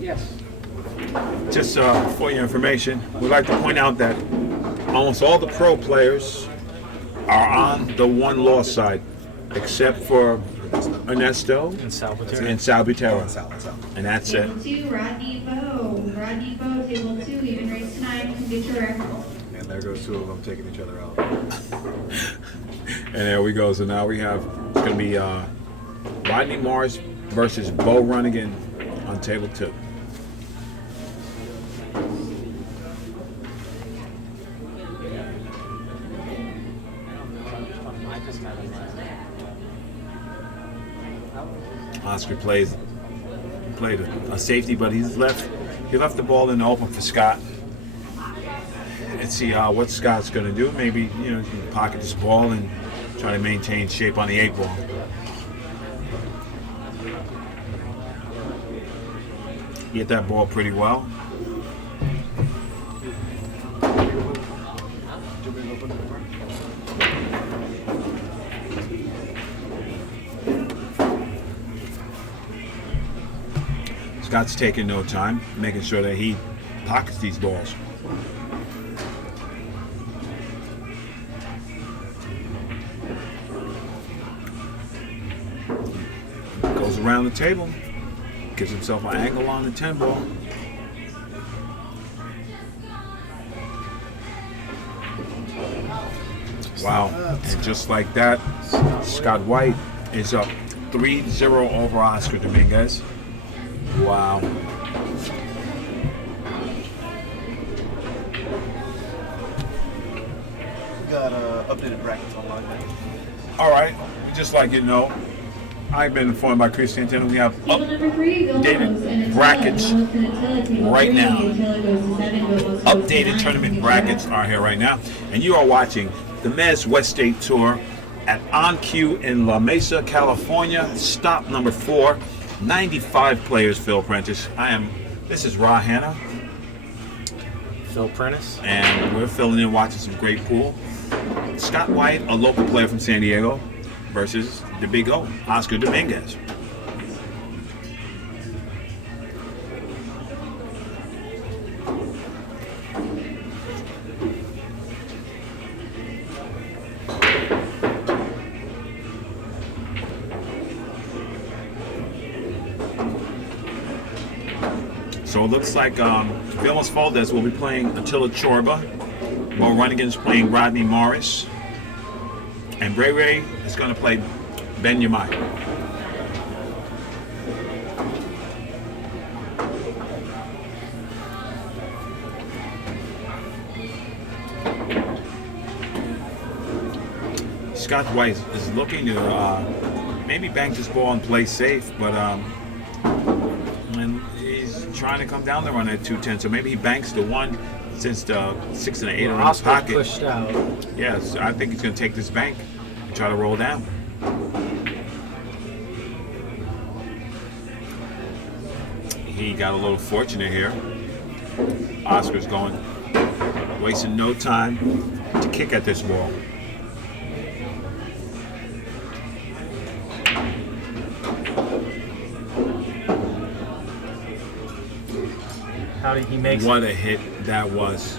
Yes. Just for your information, we'd like to point out that almost all the pro players are on the one-loss side, except for Ernesto And Salvatore. and Salvatore. And that's it. Table 2, Rodney Bowe. Rodney Bowe, table 2, even race tonight. Come get your rifle. And there goes two of them taking each other out. And there we go. So now we have, it's going to be Rodney Morris versus Bo Runnigan on table 2. Oscar played a safety, but he left the ball in the open for Scott. Let's see what Scott's going to do. Maybe he can pocket this ball and try to maintain shape on the 8 ball. He hit that ball pretty well. Scott's taking no time, making sure that he pockets these balls. Goes around the table, gives himself an angle on the 10 ball. Wow, and just like that, Scott White is up 3-0 over Oscar Dominguez. Wow. We got updated brackets online now. All right, just like you know, I've been informed by Chris Santana. We have Table number 3, updated brackets right now. Updated tournament brackets are here right now. And you are watching the Mezz West State Tour at On Cue in La Mesa, California. Stop number 4. 95 players, Phil Prentice. This is Ra Hanna. Phil Prentice. And we're filling in, watching some great pool. Scott White, a local player from San Diego, versus the big O, Oscar Dominguez. So it looks like Villas Valdez will be playing Attila Chorba. Bo Runnigan's playing Rodney Morris. And Ray Ray is going to play Ben Yamai. Scott White is looking to maybe bank this ball and play safe, but and he's trying to come down there on that 210. So maybe he banks the 1 since the 6 and the 8 are in his pocket. Pushed out. Yes, I think he's going to take this bank and try to roll down. He got a little fortunate here. Oscar's wasting no time to kick at this ball. How did he make What a hit that was.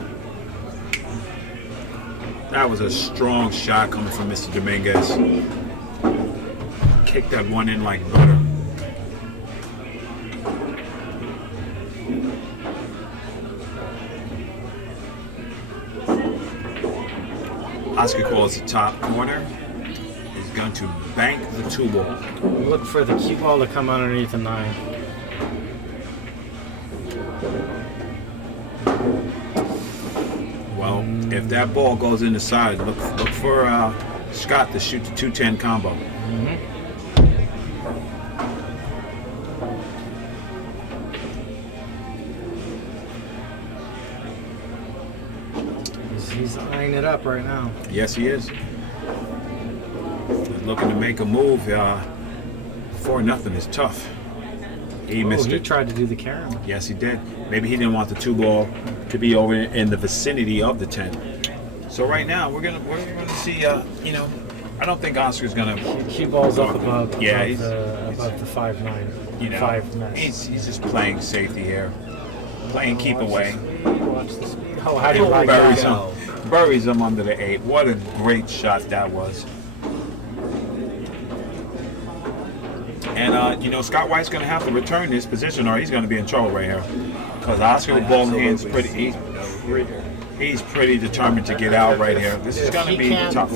That was a strong shot coming from Mr. Dominguez. Kicked that one in like butter. Oscar calls the top corner. He's going to bank the 2 ball. Look for the cue ball to come underneath the 9. Well, if that ball goes in the side, look for Scott to shoot the 210 combo. He's eyeing it up right now. Yes, he is. He's looking to make a move. 4-0 is tough. He missed He it. tried to do the carom. Yes, he did. Maybe he didn't want the 2 ball to be over in the vicinity of the 10. So right now we're gonna see. I don't think Oscar's gonna. Cue ball's up above. Yeah, above the 5-9. You know, 5 Mezz. he's just playing safety here, playing keep away. Watch the speed. Oh, how do you like Buries that? him, buries him under the 8. What a great shot that was. And you know, Scott White's going to have to return this position, or he's going to be in trouble right here. Because Oscar with ball in hands, he's pretty determined to get out right here. This is going to be tough.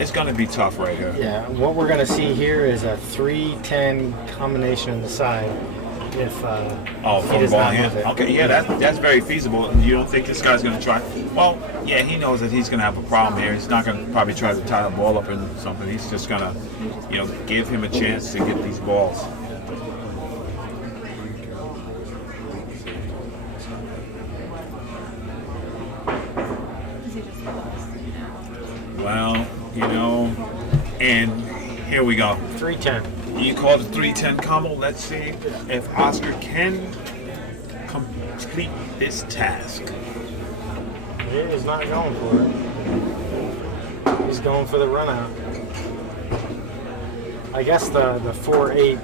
It's going to be tough right here. Yeah, what we're going to see here is a 3-10 combination on the side. If he from does ball not in move hand. it. Okay, yeah, that's very feasible. You don't think this guy's going to try? Well, yeah, he knows that he's going to have a problem here. He's not going to probably try to tie the ball up in something. He's just going to, you know, give him a chance to get these balls. Well, you know, and here we go. 3-10. You call it a 3-10 combo. Let's see if Oscar can complete this task. He's not going for it. He's going for the run out. I guess the 4-8.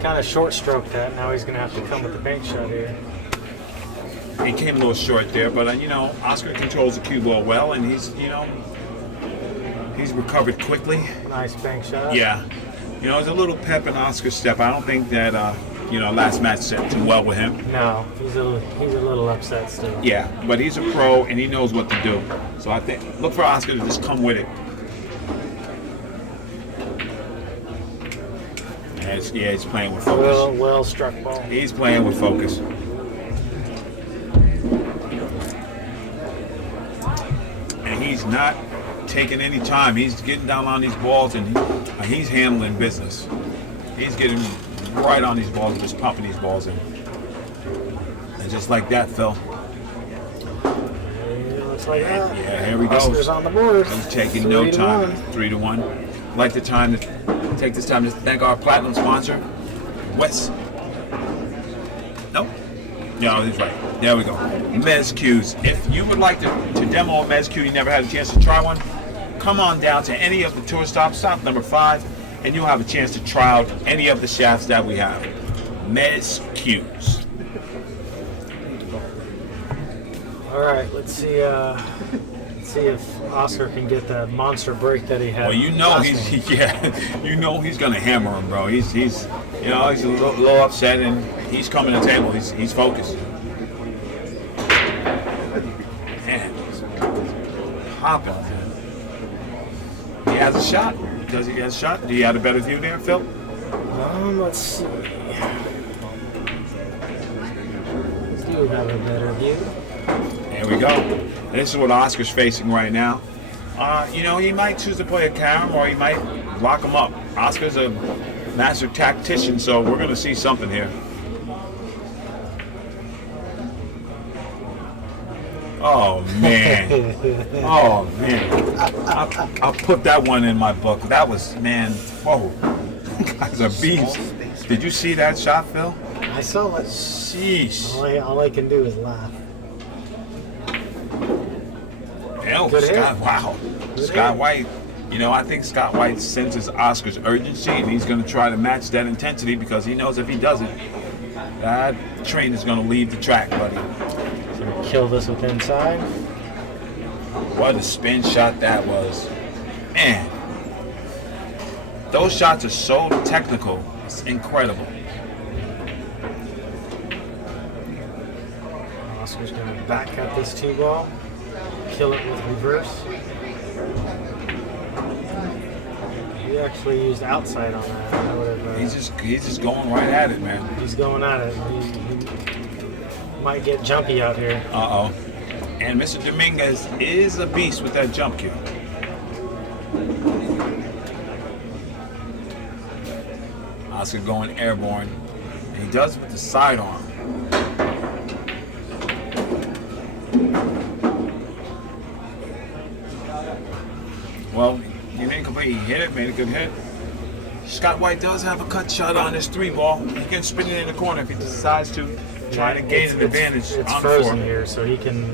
Kind of short stroke that. Now he's going to have to come with the bank shot here. He came a little short there, but you know, Oscar controls the cue ball well, and he's, you know, he's recovered quickly. Nice bank shot. Yeah, you know, there's a little pep in Oscar's step. I don't think that you know, last match set too well with him. No, he's a little upset still. Yeah, but he's a pro and he knows what to do. So I think look for Oscar to just come with it. Yeah, he's playing with focus. Well struck ball. He's playing with focus. And he's not taking any time. He's getting down on these balls and he's handling business. He's getting right on these balls and just pumping these balls in. And just like that, Phil. Looks like that. Yeah, here we go. Oscar's on the board. He's taking no time. 3-1. I'd like the time to take this time to thank our platinum sponsor, West. Nope. No, he's right. There we go. Mezz CUEs. If you would like to demo a Mezz CUE, you never had a chance to try one, come on down to any of the tour stops, stop number 5, and you'll have a chance to try out any of the shafts that we have. Mezz CUEs. All right, let's see if Oscar can get the monster break that he had. Well, you know you know he's gonna hammer him, bro. He's you know, he's a little upset and he's coming to the table. He's focused. Man, hopping. He has a shot. Does he have a shot? Do you have a better view there, Phil? Let's see. Do have a better view. There we go. This is what Oscar's facing right now. You know, he might choose to play a carom or he might lock him up. Oscar's a master tactician, so we're going to see something here. Oh, man. Oh, man. I'll put that one in my book. That was, man, whoa. Guys are beasts. Did you see that shot, Phil? I saw it. Sheesh. All I can do is laugh. Hell, Good Scott, hit. wow. Good Scott hit. White, you know, I think Scott White senses Oscar's urgency and he's going to try to match that intensity because he knows if he doesn't, that train is going to leave the track, buddy. So kill this with inside. What a spin shot that was. Man, those shots are so technical. It's incredible. Oscar's going to back cut this 2-ball. Kill it with reverse. He actually used outside on that. I would have, He's just going right at it, man. he's going at it. He might get jumpy out here. Uh-oh. And Mr. Dominguez is a beast with that jump kick. Oscar going airborne. And he does it with the sidearm. Well, he didn't complete. he hit it, made a good hit. Scott White does have a cut shot on his 3-ball. He can spin it in the corner if he decides to try to gain an advantage It's on the frozen 4. here, so he can.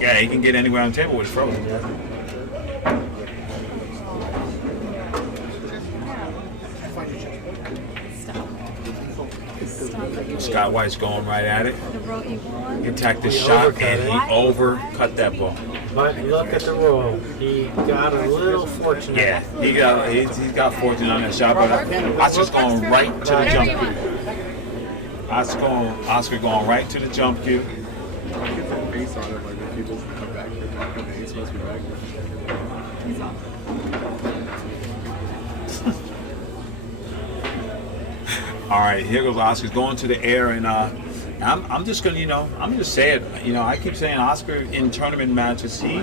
Yeah, he can get anywhere on the table with it frozen. Yeah. Scott White's going right at it. The roll you won. He attacked the He shot overcut and it. he overcut that ball. But look at the roll. He got a little fortunate. Yeah, he's got fortune on that shot, but Oscar's going right to the Whatever jump you cue. want. Oscar going right to the jump cue. I get that face on it, like when people come back, when they ain't supposed to be back. He's off. All right, here goes Oscar's going to the air, and I'm just gonna, I'm gonna say it. I keep saying Oscar in tournament matches, he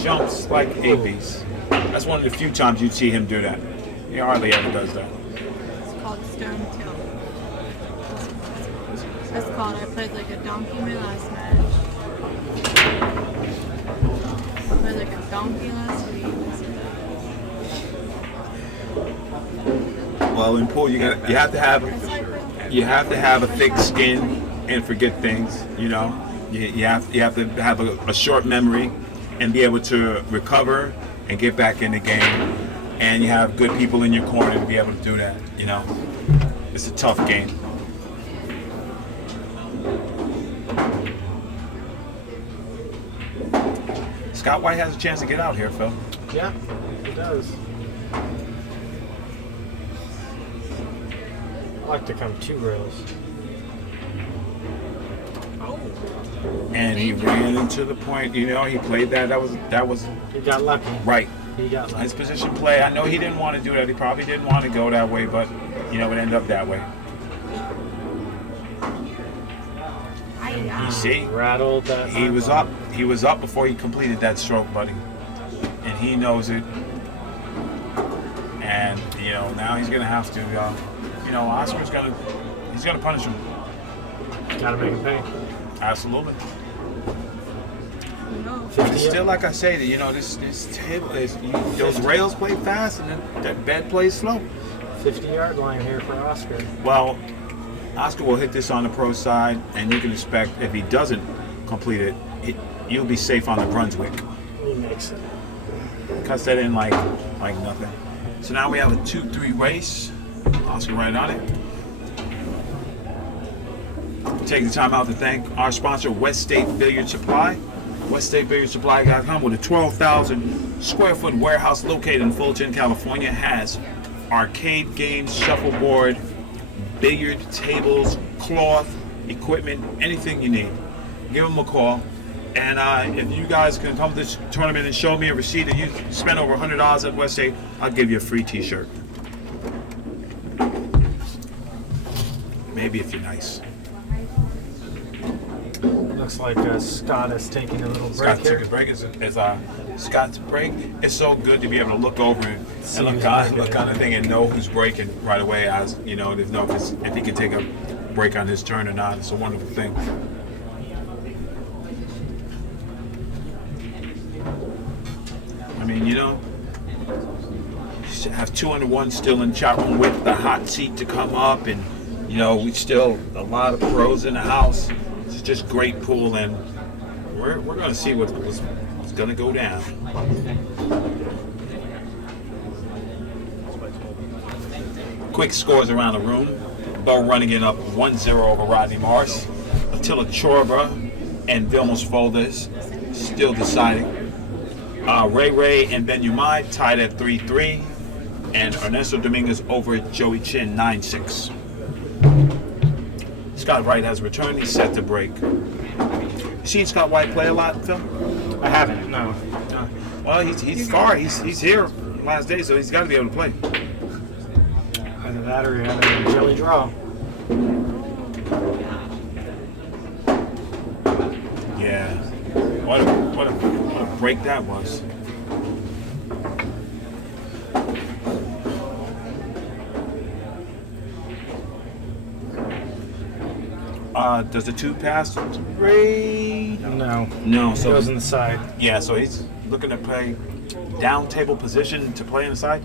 jumps like a beast. That's one of the few times you'd see him do that. He hardly ever does that. It's called stern tilt. That's called. I played like a donkey my last match. I played like a donkey last week. Well, in pool, you have to have a thick skin and forget things. You have to have a short memory and be able to recover and get back in the game. And you have good people in your corner to be able to do that. It's a tough game. Scott White has a chance to get out here, Phil. Yeah, he does. I like to come 2 rails. And he ran into the point. He played that. That was He got lucky. right. He got lucky. His position play. I know he didn't want to do that. He probably didn't want to go that way, but it ended up that way. You see, Rattled that. he was up. He was up before he completed that stroke, buddy, and he knows it. And now he's gonna have to. Oscar's he's gonna punish him. Gotta make him pay. Absolutely. No. But still, like I say, this table is those rails play fast and then that bed plays slow. 50-yard line here for Oscar. Well, Oscar will hit this on the pro side, and you can expect if he doesn't complete it, you'll be safe on the Brunswick. He makes it. Cuts that in like nothing. So now we have a 2-3 race. Oscar right on it. Take the time out to thank our sponsor, West State Billiard Supply. WestStateBilliardSupply.com, with a 12,000 square foot warehouse located in Fulton, California, has arcade games, shuffleboard, billiard tables, cloth, equipment, anything you need. Give them a call. And if you guys can come to this tournament and show me a receipt that you spent over $100 at West State, I'll give you a free t-shirt. Maybe if you're nice. Looks like Scott is taking a little break Scott here. took a break. Is Scott's break? It's so good to be able to look over and look on the thing and know who's breaking right away. As to know if he can take a break on his turn or not. It's a wonderful thing. I mean, you have 201 still in chat room with the hot seat to come up, and we still a lot of pros in the house. It's just great pool, and we're going to see what's going to go down. Quick scores around the room. Bo running it up 1-0 over Rodney Morris. Attila Chorba and Vilmos Folders still deciding. Ray and Ben Umai tied at 3-3. And Ernesto Dominguez over Joey Chin 9-6. Scott White has returned. He's set to break. You seen Scott White play a lot, Phil? I haven't, no. Well, he's far. He's here last day, so he's got to be able to play. Either that or he had a jelly draw. Yeah. What a break that was. Does the 2 pass Ray? No. No, He so goes in the side. yeah, so he's looking to play down table position to play on the side.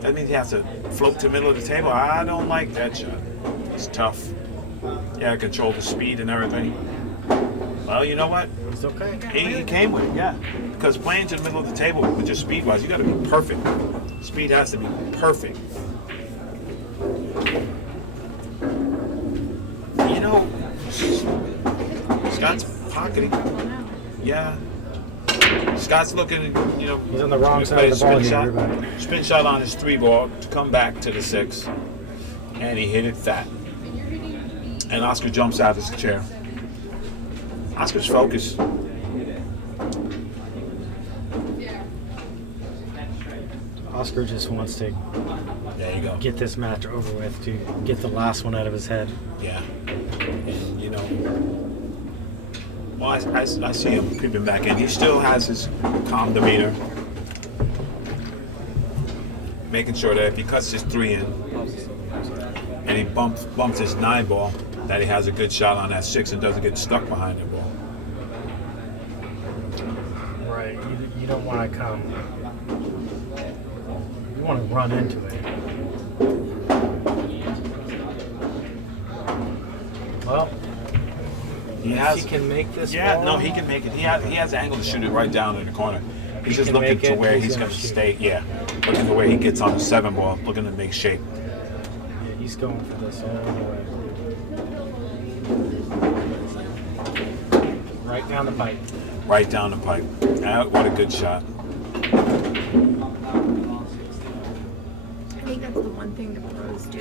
That means he has to float to the middle of the table. I don't like that shot. It's tough. Yeah, control the speed and everything. Well, you know what? It's okay. He came with it, yeah. Because playing to the middle of the table with just speed-wise, you got to be perfect. Speed has to be perfect. You know, Scott's pocketing. Yeah. Scott's looking, you know. He's on the wrong to side play of the a ball spin here, shot. everybody. Spin shot on his 3-ball to come back to the 6. And he hit it fat. And Oscar jumps out of his chair. Oscar's focused. Oscar just wants to There you go. get this match over with, to get the last one out of his head. Yeah. And, you know, well, I see him creeping back in. He still has his calm demeanor. Making sure that if he cuts his 3 in and he bumps his 9 ball, that he has a good shot on that 6 and doesn't get stuck behind the ball. Right. You don't want to come. You want to run into it. Well, He he can make this. Yeah, ball. no, he can make it. He has the angle to shoot it right down in the corner. He's just can looking make to it, where he's he's gonna going to shoot. stay. Yeah, looking to where he gets on the 7 ball, looking to make shape. Yeah, he's going for this all the way. Right down the pipe. Right down the pipe. What a good shot. I think that's the one thing the pros do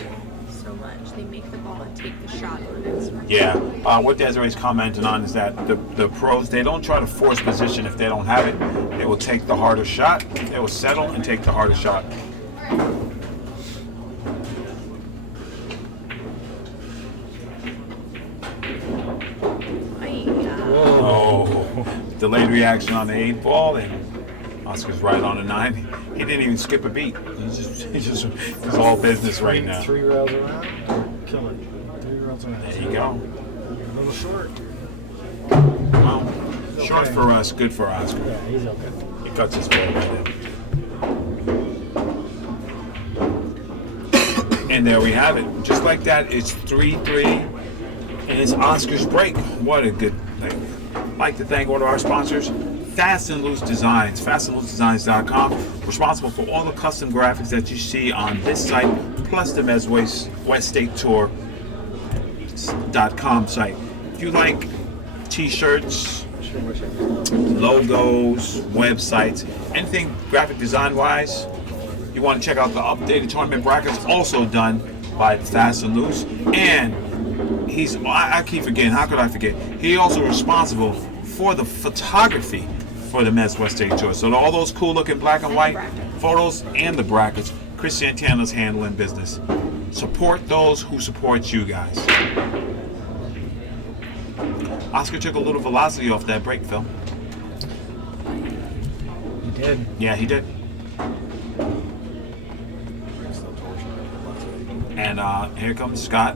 so much. They make the ball and take the shot on it. Yeah. What Desiree's commenting on is that the pros, they don't try to force position if they don't have it. They will take the harder shot. They will settle and take the harder shot. Oh, delayed reaction on the 8 ball, and Oscar's right on the 9. He didn't even skip a beat. He's all business right now. 3 rails around. Kill it. 3 rails around. There you go. You're a little short. Well, short Okay. for us, good for Oscar. Yeah, he's okay. He cuts his ball right in. And there we have it. Just like that, it's 3-3, and it's Oscar's break. What a good thing. I'd like to thank one of our sponsors, Fast and Loose Designs, fastandloosedesigns.com, responsible for all the custom graphics that you see on this site, plus the Mezz West State Tour.com site. If you like t-shirts, logos, websites, anything graphic design wise, you want to check out the updated tournament brackets, also done by Fast and Loose. And I keep forgetting, how could I forget? He's also responsible for the photography for the Mezz West State Tour. So all those cool looking black and white photos and the brackets, Chris Santana's handling business. Support those who support you guys. Oscar took a little velocity off that break, Phil. He did. Yeah, he did. And here comes Scott.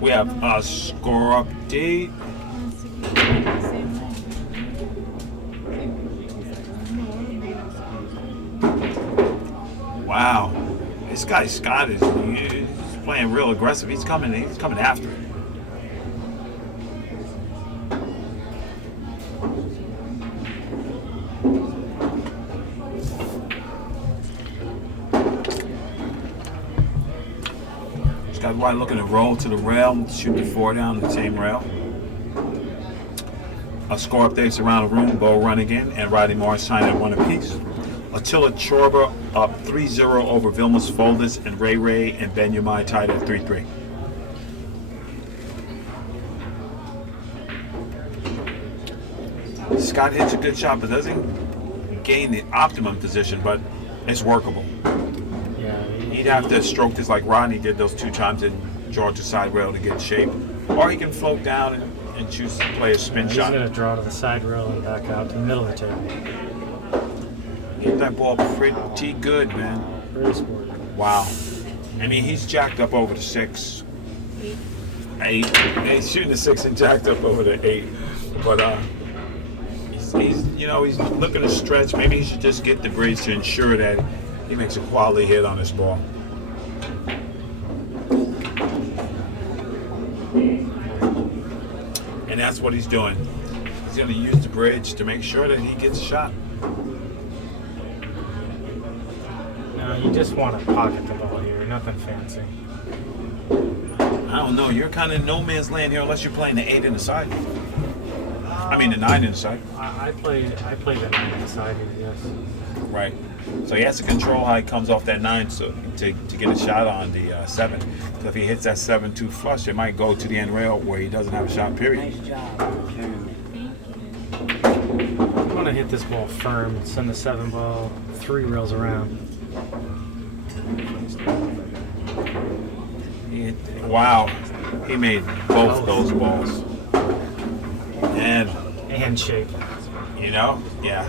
We have a score update. Wow, this guy Scott is he's playing real aggressive. He's coming after it. Scott White looking to roll to the rail, shoot the 4 down the same rail. A score updates around the room. Bo Runnigan and Roddy Morris tying at 1 apiece. Attila Chorba up 3-0 over Vilmos Folders, and Ray and Ben Yamai tied at 3-3. Scott hits a good shot, but doesn't gain the optimum position, but it's workable. Yeah. He'd have to stroke this like Rodney did those 2 times in Georgia side rail to get shape. Or he can float down and choose to play a spin He's shot. going to draw to the side rail and back out to the middle of the table. Hit that ball pretty good, man. Very sporty. Wow. I mean, he's jacked up over the 6. 8. He's shooting the 6 and jacked up over the 8. But he's looking to stretch. Maybe he should just get the bridge to ensure that He makes a quality hit on this ball. And that's what he's doing. He's going to use the bridge to make sure that he gets a shot. No, you just want to pocket the ball here, nothing fancy. I don't know. You're kind of in no man's land here unless you're playing the 8 in the side. I mean the 9 in the side. I play the 9 inside here, yes. Right. So he has to control how he comes off that 9 so to get a shot on the 7. So if he hits that 7-2 flush, it might go to the end rail where he doesn't have a shot, period. I'm going to hit this ball firm and send the 7 ball 3 rails around. Wow. He made both those balls. And shape. You know? Yeah.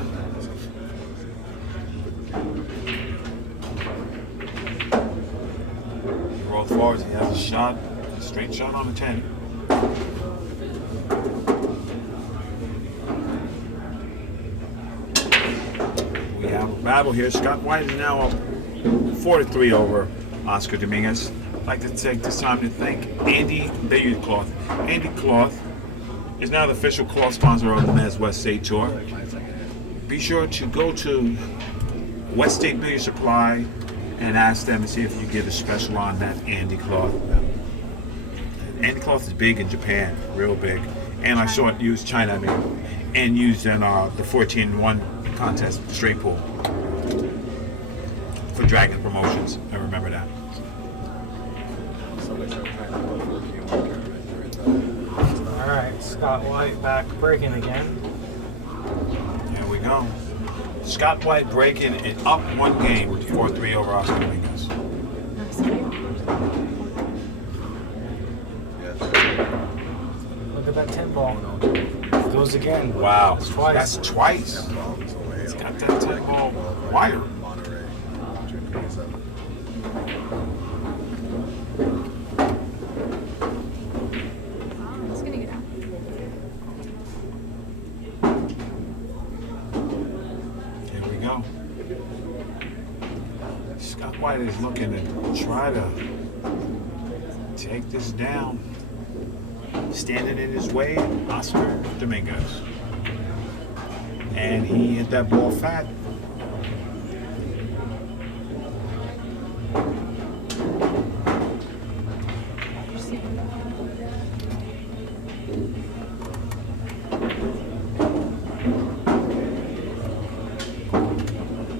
He rolls forward. He has a shot. A straight shot on the 10. We have a battle here. Scott White is now up 4-3 over Oscar Dominguez. I'd like to take this time to thank Andy Cloth. Andy Cloth is now the official cloth sponsor of the MWST Tour. Be sure to go to West State Billiard Supply and ask them to see if you get a special on that Andy Cloth. Andy Cloth is big in Japan, real big. And I saw it used China, I mean, and used in the 14-1 contest, straight pool, for Dragon Promotions. I remember that. Alright, Scott White back breaking again. There we go. Scott White breaking it up 1 game, 4-3 over Oscar Dominguez. Look at that 10 ball. Goes again. Wow. That's twice. That's twice. He's got that 10 ball wire. It's gonna get out. Here we go. Scott White is looking to try to take this down. Standing in his way, Oscar Dominguez. And he hit that ball fat.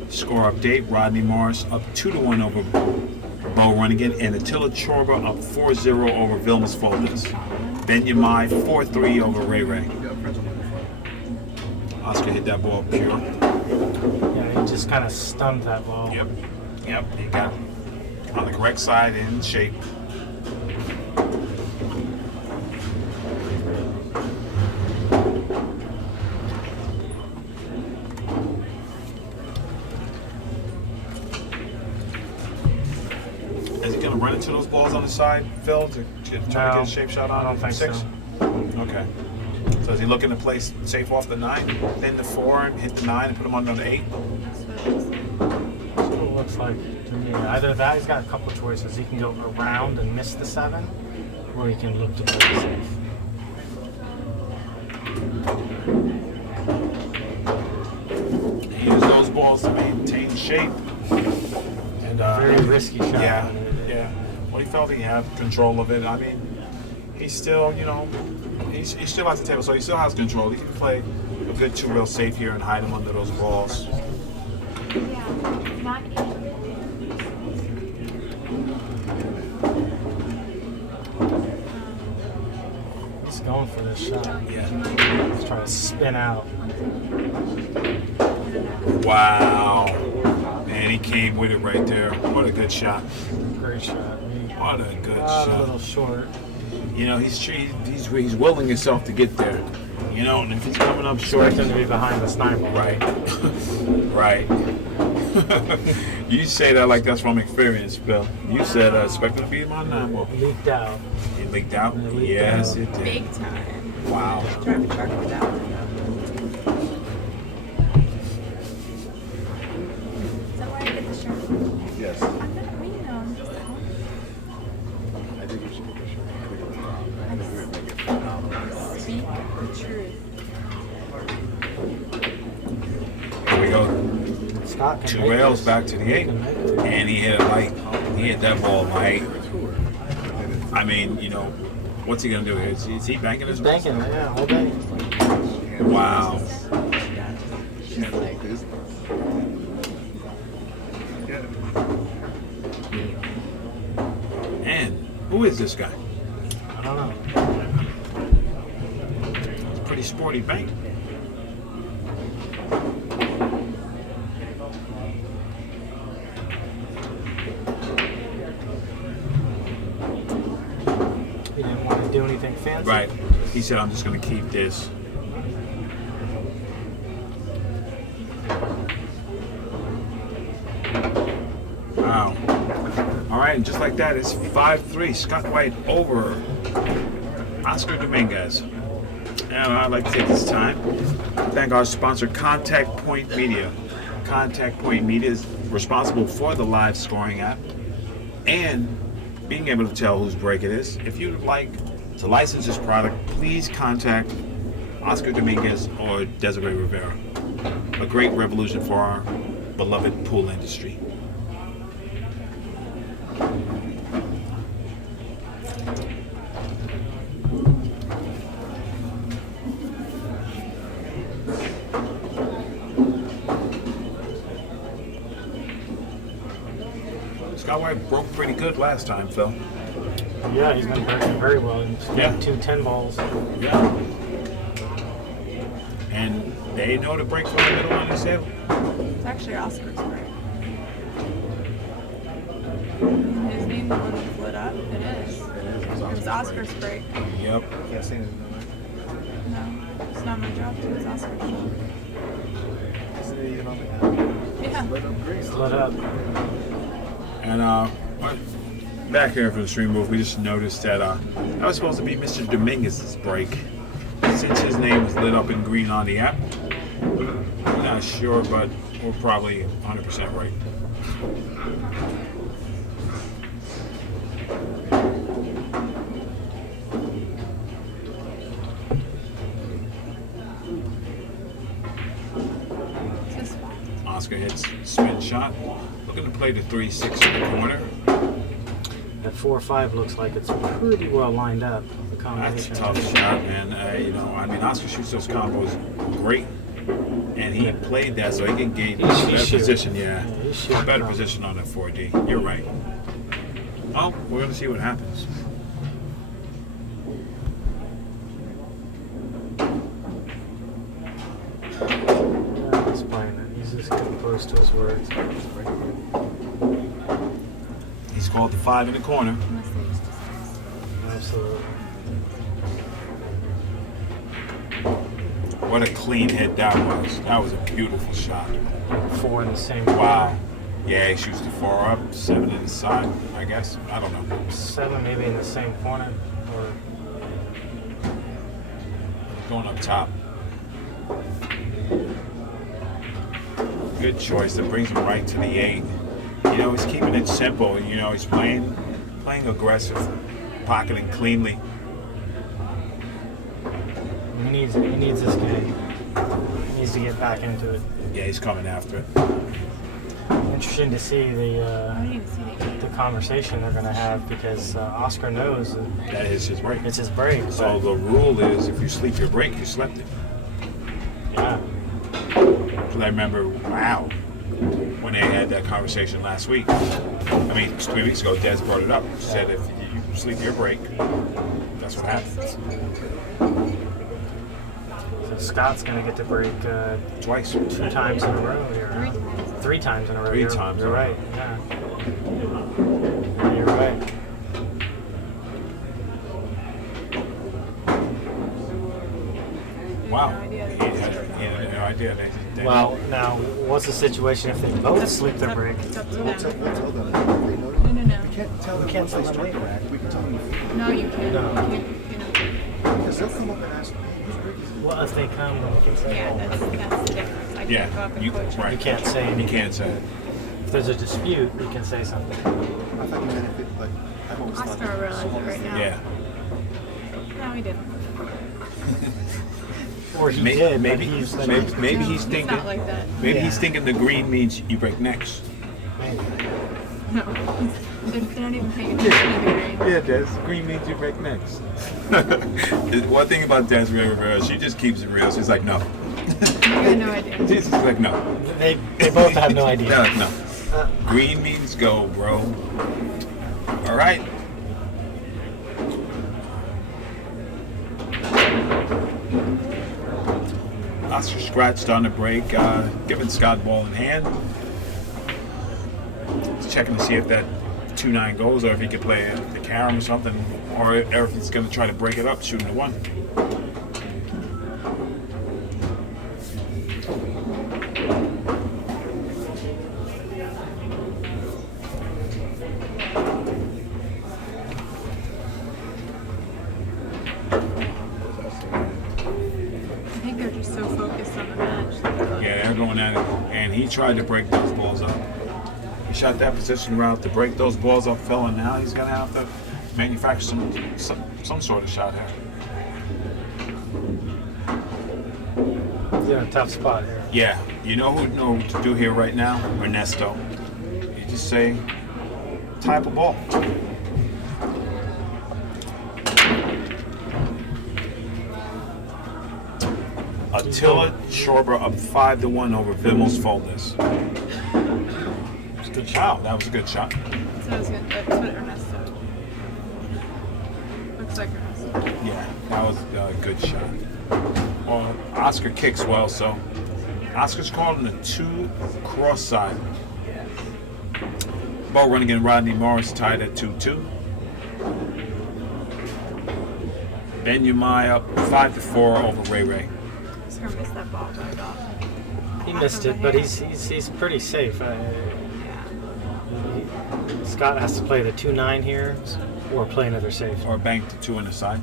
Score update, Rodney Morris up 2-1 over Bo Runnigan, and Attila Chorba up 4-0 over Vilmas Folders. Ben Yamai 4-3 over Ray Ray. Oscar hit that ball pure. Yeah, he just kind of stunned that ball. Yep, he got on the correct side in shape. Is he going to run into those balls on the side, Phil, to try to get a shape shot on? I don't think 6? so. Okay. So is he looking to play safe off the 9, then the 4, and hit the 9 and put him on the 8? That's what it looks like to me. Either that, he's got a couple choices. He can go around and miss the 7, or he can look to play it safe. He used those balls to maintain shape. And Very risky shot. Yeah. Well, he felt he had control of it. I mean, he's still, you know, he's still at the table, so he still has control. He can play a good 2 real safe here and hide him under those balls. He's going for this shot. Yeah. He's trying to spin out. Wow. Man, he came with it right there. What a good shot. Great shot. What a good A shot. little short. You know, he's willing himself to get there. You know, and if he's coming up short, Expect him to be behind the 9 ball. right, right. You say that like that's from experience, Bill. You said expect him to be my 9 ball. Leaked out. It leaked out. It leaked Yes, out. it did. Big time. Wow. Drive a truck with that one. Is that why I get the shirt? Scott can 2 make rails this. back to the 8, and he hit it light. He hit that ball light. I mean, you know, what's he gonna do? Is he banking his Banking, yeah, all day. Wow. Can't like this. Yeah. And who is this guy? I don't know. It's a pretty sporty bank. He didn't want to do anything fancy. Right. He said, I'm just gonna keep this. Wow. All right, and just like that, it's 5-3. Scott White over Oscar Dominguez. And I'd like to take this time to thank our sponsor, Contact Point Media. Contact Point Media is responsible for the live scoring app and being able to tell whose break it is. If you'd like to license this product, please contact Oscar Dominguez or Desiree Rivera. A great revolution for our beloved pool industry. Scott White broke pretty good last time, Phil. Yeah, he's been breaking very well. He's got Yeah. 2 10 balls. Yeah. And they know to break from the middle on his table. It's actually Oscar's break. His name the one that lit up? It is. It was Oscar's break. Yep. Can't say anything. No, it's not my job to. It's Oscar's job. Isn't it even on the app? Yeah. Lit up green. Split up. And back here for the stream booth, we just noticed that that was supposed to be Mr. Dominguez's break. Since his name was lit up in green on the app, we're not sure, but we're probably 100% right. It's his fault. Oscar hits spin shot, looking to play the 3-6 in the corner. That 4-5 looks like it's pretty well lined up. The That's combination. a tough shot, man. You know, I mean, Oscar shoots those combos great, and he played that so he can gain a He's better shooting. position. Yeah, Yeah, he's a shooting better combos. position on that 4D. You're right. Oh, we're gonna see what happens. Yeah, he's playing it. He's just getting close to his words. He's called the 5 in the corner. Unless they just decide. Absolutely. What a clean hit that was. That was a beautiful shot. 4 in the same. Wow. Yeah, he shoots the 4 up, 7 in the side, I guess. I don't know. 7 maybe in the same corner. Or Going up top. Good choice. That brings him right to the 8. You know, he's keeping it simple. You know, he's playing aggressive, pocketing cleanly. he needs this game. He needs to get back into it. Yeah, he's coming after it. Interesting to see I the didn't even see the conversation they're going to have because Oscar knows that That is his break. it's his break. So the rule is if you sleep your break, you slept it. Yeah. Because I remember, wow, when they had that conversation last week. I mean, 3 weeks ago, Des brought it up. Said if you sleep your break, that's what happens. So Scott's going to get to break Twice. 2 times in a row here. 3 times. 3 times in a row. 3 You're- times You're in a right. Yeah. Yeah, you're right. Wow. No idea. He had no idea. They- Well, now, what's the situation if they both sleep their break? It's up to We'll tell them. them. They know. No, no, no. We can't tell them. We can't once they tell them strike later. back. We can tell them. No, you can't. No. You can't, you know. Because they'll come up and ask, whose break is it? Well, if they come, then we can say, Yeah, oh, that's the difference. I Yeah, can't go up and you, coach. right. you can't say You anything. can't say it. If there's a dispute, you can say something. I thought you meant if it, like, I've always thought Oscar realizes it right now. Yeah. No, he didn't. Or he Maybe, did, maybe, but he's maybe No, he's thinking. not like that. Maybe he's Yeah. thinking the green means you break necks. No, they're not even paying attention to the green. Yeah, Des. Green means you break necks. One thing about Des Rivera, she just keeps it real. She's like, no. I have no idea. She's just like, no. They both have no idea. No. Green means go, bro. All right. Oscar scratched on the break, giving Scott ball in hand. He's checking to see if that 2-9 goes, or if he could play the carom or something, or if he's going to try to break it up, shooting the 1. I think they're just so focused on the match. Yeah, they're going at it, and he tried to break those balls up. He shot that position route to break those balls up, fell, and now he's going to have to manufacture some sort of shot here. He's in a tough spot here. Yeah, you know who know what to do here right now? Ernesto. You just say, type of ball. Attila Schorber up 5-1 over Vimos Folders. It's a good shot. Wow, that was a good shot. So that's what Ernesto looks like. Ernesto. Yeah, that was a good shot. Well, Oscar kicks well, so Oscar's called in a 2 cross side. Ball running in Rodney Morris tied at 2-2. Ben Umai up 5-4 over Ray Ray. He's gonna miss that ball right off. He missed it, but he's pretty safe. Scott has to play the 2-9 here, or play another safe. Or bank the 2 on the side.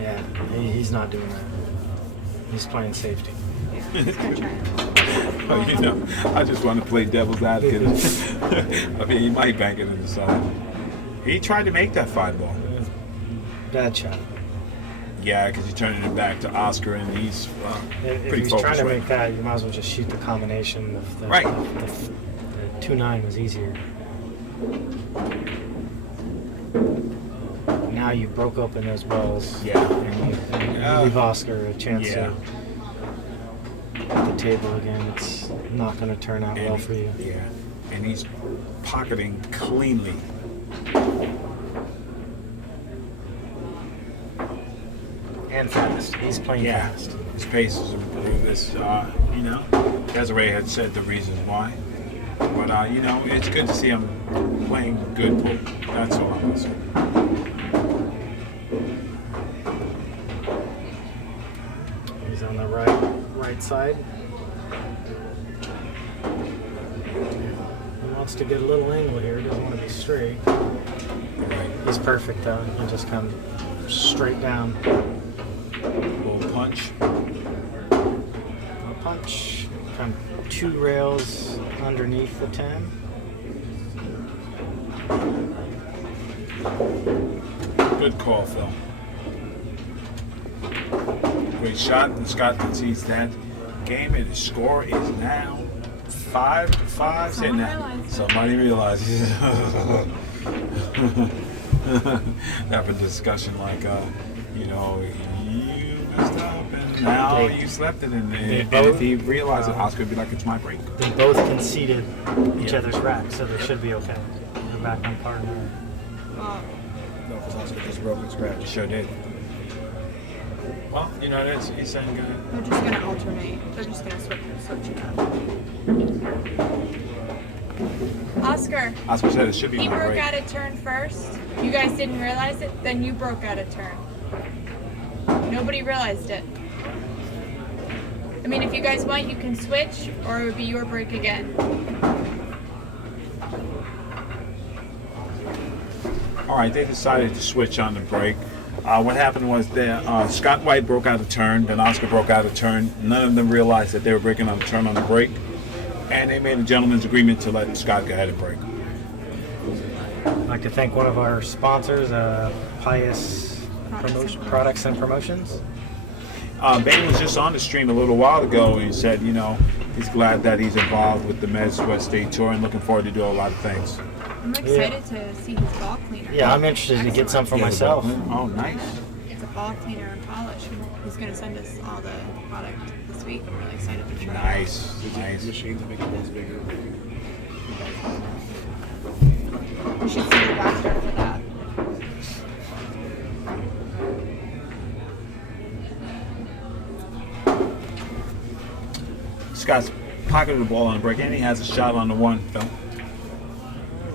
Yeah, he's not doing that. He's playing safety. Yeah, he's gonna try. Oh, you know, I just want to play devil's advocate. I mean, he might bank it in the side. He tried to make that 5 ball. Bad shot. Yeah, because he's turning it back to Oscar, and he's If pretty he's focused. trying to right make that, you might as well just shoot the combination. Right. The 2-9 was easier. Now you broke open those balls. Yeah. And you leave Oscar a chance to at the table again. It's not going to turn out well for you. Yeah, and he's pocketing cleanly. And fast. He's playing Yeah, fast. his pace has improved. This, you know, Desiree had said the reasons why. But, you know, it's good to see him playing good pool. That's all I'm going to say. He's on the right side. He wants to get a little angle here. He doesn't want to be straight. Right. He's perfect though. He just come straight down. Little punch. A punch. Come 2 rails underneath the 10. Good call, Phil. Great shot, and Scott concedes that game, and the score is now 5-5. Someone That. realized it. Somebody realizes. Have a discussion like, you know, you messed up, and now you slept it, and if he realized it, Oscar would be like, it's my break. They both conceded each other's rack, so they should be okay. They're back on par now. Well, No, because Oscar just broke and scratched. Sure did. Well, you know, he's saying good. they're just gonna alternate. They're just gonna switch it up. Oscar, Oscar said it should be he my broke break. out a turn first. You guys didn't realize it. Then you broke out a turn. Nobody realized it. I mean, if you guys want, you can switch, or it would be your break again. All right, they decided to switch on the break. What happened was that Scott White broke out a turn, then Oscar broke out a turn. None of them realized that they were breaking on a turn on the break, and they made a gentleman's agreement to let Scott go ahead and break. I'd like to thank one of our sponsors, Pious Products and Promotions. Ben was just on the stream a little while ago. He said, you know, he's glad that he's involved with the Mezz West State Tour and looking forward to do a lot of things. I'm excited to see his ball cleaner. Yeah, I'm interested to get some for myself. Oh, nice. It's a ball cleaner and polish. He's going to send us all the product this week. I'm really excited to try it. Nice, nice. Machines that make the balls bigger. You should see the doctor for that. Scott's pocketed the ball on the break, and he has a shot on the one, Phil.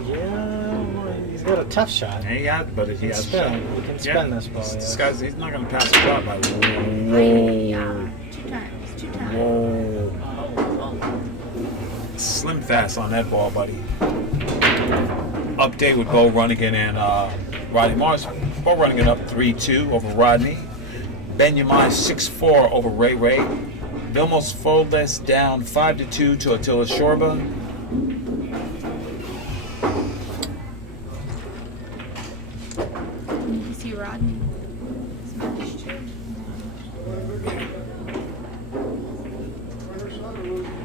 Yeah, well, he's got a tough shot. Yeah, he got, but he has a Spin. shot. He can spin this ball. This Yeah. guy's, he's not going to pass a shot by. Yeah, Whoa. 2 times. 2 times. Whoa. Slim fast on that ball, buddy. Update with Bo Runnigan and Rodney Morris. Bo Runnigan up 3-2 over Rodney. Ben Yamai 6-4 over Ray Ray. Vilmos Foldes down 5-2 to Attila Shorba. You see Rodney. Smash too.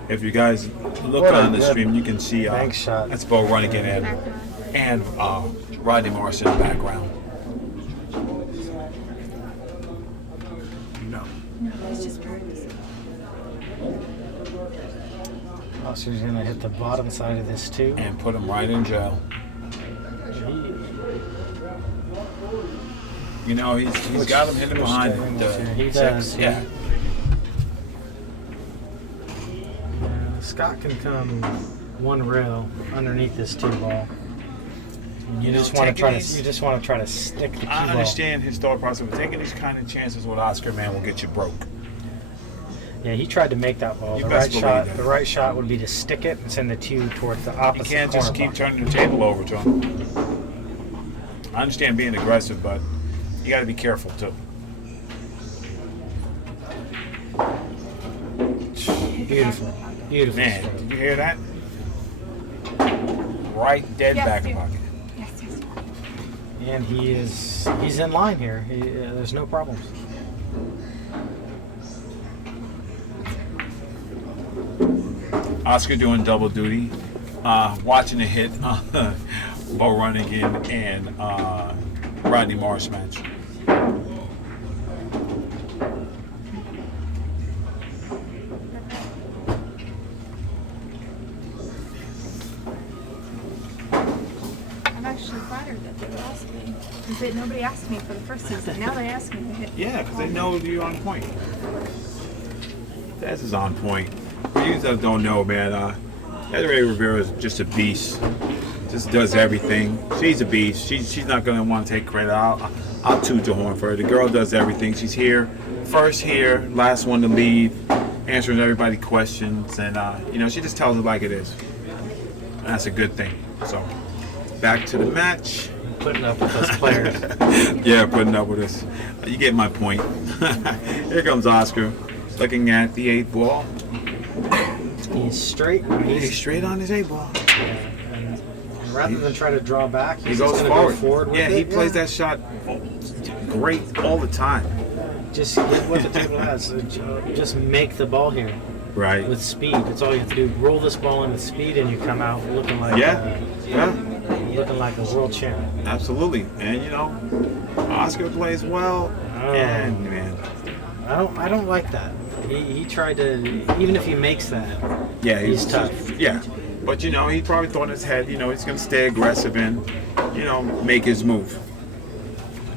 If you guys look What a on the good stream, you can see bank shot. that's Bo Runnigan and Rodney Morris in the background. No. No, he's just practicing. Oh, so he's gonna hit the bottom side of this too. And put him right in jail. You know, he's got him hidden behind He the does. six. Yeah. Scott can come one rail underneath this 2 ball. You know, just want to taking try to. these- You just want to try to stick the 2 I ball. understand his thought process, but taking these kind of chances with Oscar, man, will get you broke. Yeah, he tried to make that ball. You The best right believe shot. that. The right shot would be to stick it and send the 2 towards the You opposite can't just corner keep pocket. turning the table over to him. I understand being aggressive, but you got to be careful too. Beautiful, beautiful. Man, stroke. did you hear that? Right dead Yes, back dude. pocket. Yes, yes. And he's in line here. There's no problems. Oscar doing double duty, watching the hit Bo Runnigan and Rodney Morris match. I'm actually flattered that they would ask me. Because nobody asked me for the first season. Now they ask me to hit. Yeah, because they know you're on point. Taz is on point. For you that don't know, man, Desiree Rivera is just a beast. Just does everything. She's a beast. She's not gonna want to take credit. I'll toot the horn for her. The girl does everything. She's here, first here, last one to leave, answering everybody's questions, and you know, she just tells it like it is. And that's a good thing. So, back to the match. Putting up with those players. Yeah, putting up with us. You get my point. Here comes Oscar, looking at the 8 ball. He's straight. He's straight on his 8 ball. And rather than try to draw back, He he's goes just gonna forward. go forward with Yeah, it. he plays that shot great all the time. Just get what the table has. Just make the ball here Right. with speed. That's all you have to do. Roll this ball in with speed, and you come out looking like Yeah. looking like a world champ. Absolutely. And you know, Oscar plays well. Oh. And man, I don't like that. He tried to, even if he makes that, yeah, he's tough. Yeah. But you know, he probably thought in his head, you know, he's gonna stay aggressive and, you know, make his move.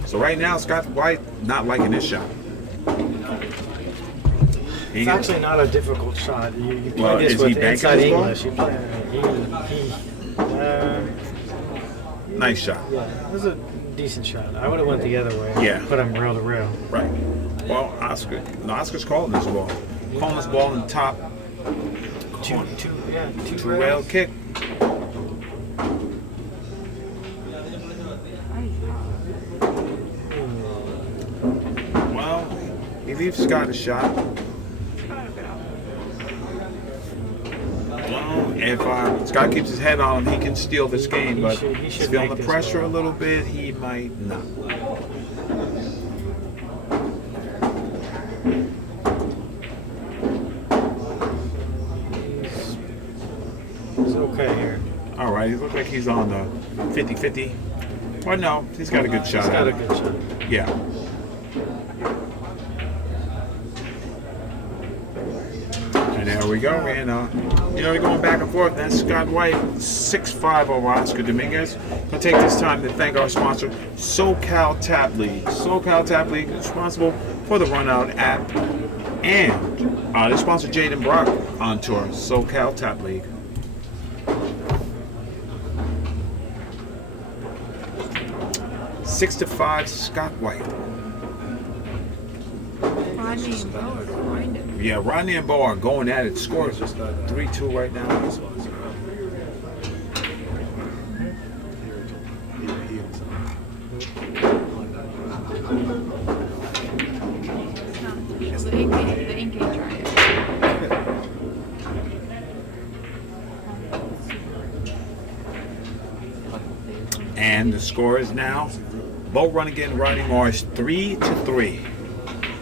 So right now, Scott White not liking this shot. It's actually not a difficult shot. You play Well, this is he with banking inside this ball? English. You play, Nice shot. yeah, it was a decent shot. I would have went the other way. Yeah. Put him rail to rail. Right. Well, Oscar's calling this ball. Calling this ball in the top corner. Two rail kick. Well, he leaves Scott a shot. Well, if Scott keeps his head on him, he can steal this game. He But should he's feeling make the this pressure ball. a little bit. He might not. right? He looks like he's on the 50-50. Well, no, he's got a good shot. He's got at a it. good shot. Yeah. And there we go. And, they're going back and forth. That's Scott White, 6-5 over Oscar Dominguez. I'll take this time to thank our sponsor, SoCal Tap League. SoCal Tap League is responsible for the Runout app. And they sponsor Jaden Brock on tour, SoCal Tap League. Six to 5, Scott White. Rodney and Bo are behind him. Yeah, Rodney and Bo are going at it. Score is 3-2 right now. It's not. The ink ain't dry. And the score is now Bo Runnigan, Rodney Morris, 3-3.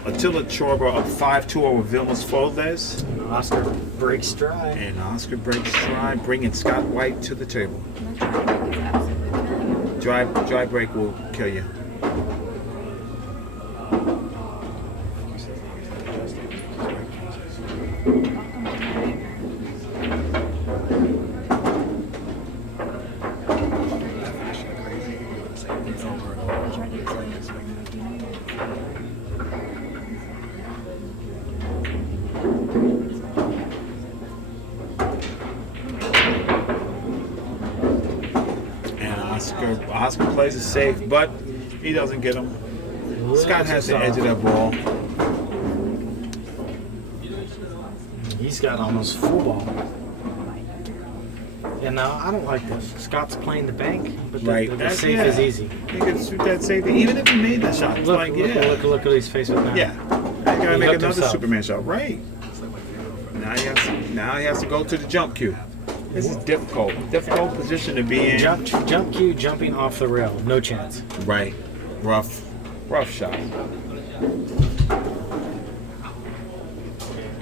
Attila Chorba up 5-2 over Vilmos Foles. Oscar breaks stride. And Oscar breaks stride, bringing Scott White to the table. Dry break will kill you. Oscar plays it safe, but he doesn't get him. Scott has the edge of that ball. He's got almost full ball. And now I don't like this. Scott's playing the bank, but the safe is easy. He can shoot that safety, even if he made that shot. It's Look at his face with that. Yeah, you gotta make another himself. Superman shot, right? Now he has to go to the jump cue. This is difficult position to be in. Jump cue, jumping off the rail, no chance. Right, rough shot.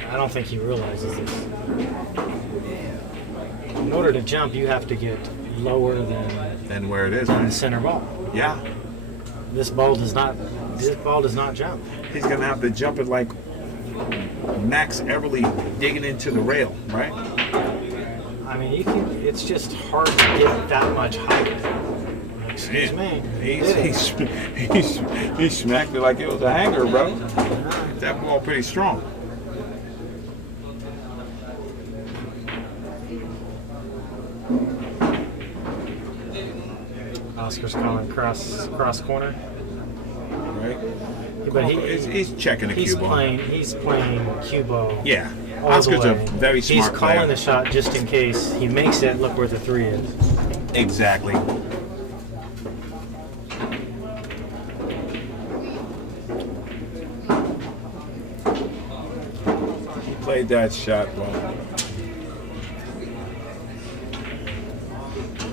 I don't think he realizes this. In order to jump, you have to get lower Than where it is, than man. the center ball. Yeah, This ball does not jump. he's gonna have to jump it like Max Everly digging into the rail, right? I mean, it's just hard to get that much height. Excuse me. He smacked it like it was a hanger, bro. That ball pretty strong. Oscar's calling cross corner. Right? But He's checking the cue ball. He's playing cue ball. Yeah. all the Oscar's a way. very smart He's player. calling the shot just in case he makes it. Look where the 3 is. Exactly. He played that shot well.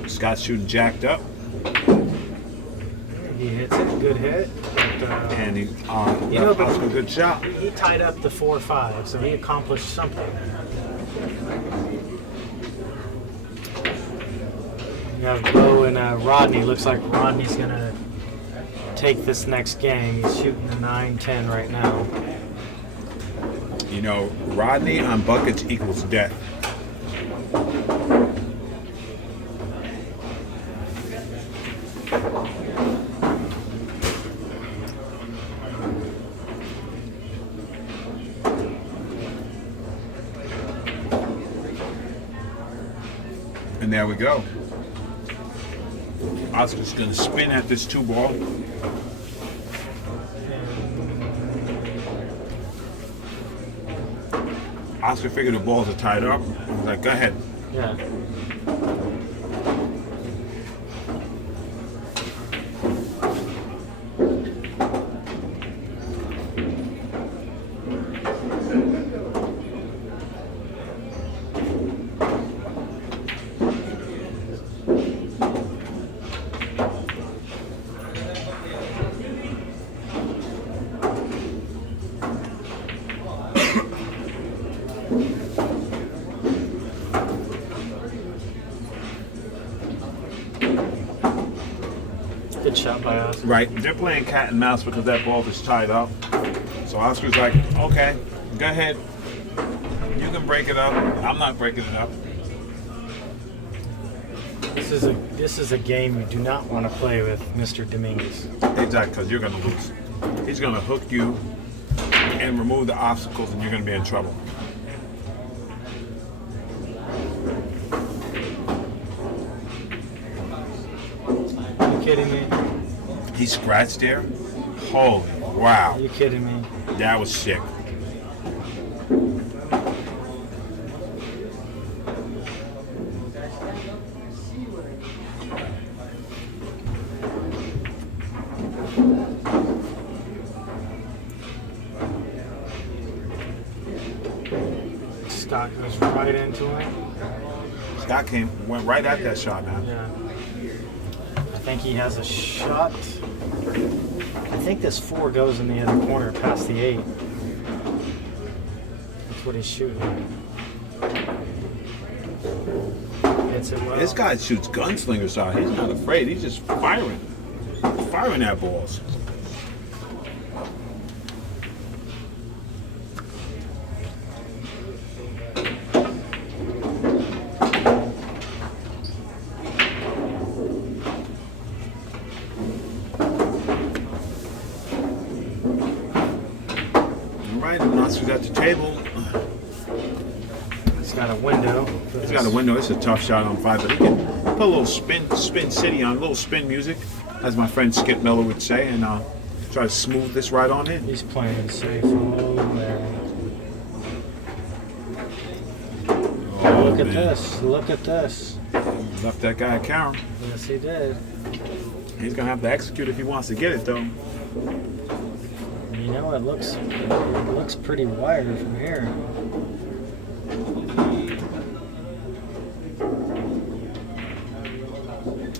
Scott's shooting jacked up, He hits it. Good hit. But, and he but Oscar, good shot. he tied up the 4-5, so he accomplished something. You have Bo and Rodney. Looks like Rodney's gonna take this next game. He's shooting a 9-10 right now. You know, Rodney on buckets equals death. And there we go. Oscar's going to spin at this 2 ball. Oscar figured the balls are tied up. I was like, go ahead. Yeah. Good shot by us. Right, they're playing cat and mouse because that ball is tied up. So Oscar's like, okay, go ahead. You can break it up. I'm not breaking it up. This is a game you do not want to play with Mr. Dominguez. Exactly, because you're going to lose. He's going to hook you and remove the obstacles, and you're going to be in trouble. Are you kidding me? He scratched there. Holy wow. Are you kidding me? That was sick. Scott goes right into it. Scott went right at that shot, man. Yeah. I think he has a shot. I think this 4 goes in the other corner past the 8. That's what he's shooting. Hits it well. This guy shoots gunslinger shot. He's not afraid. He's just firing at balls. Oscar's at the table. He's got a window. He's got a window. It's a tough shot on 5, but he can put a little spin city on, a little spin music, as my friend Skip Miller would say, and try to smooth this right on in. He's playing safe over there. Oh, Look at man. this. Look at this. Left that guy a Karen. Yes, he did. He's gonna have to execute if he wants to get it, though. You know, it looks pretty wired from here.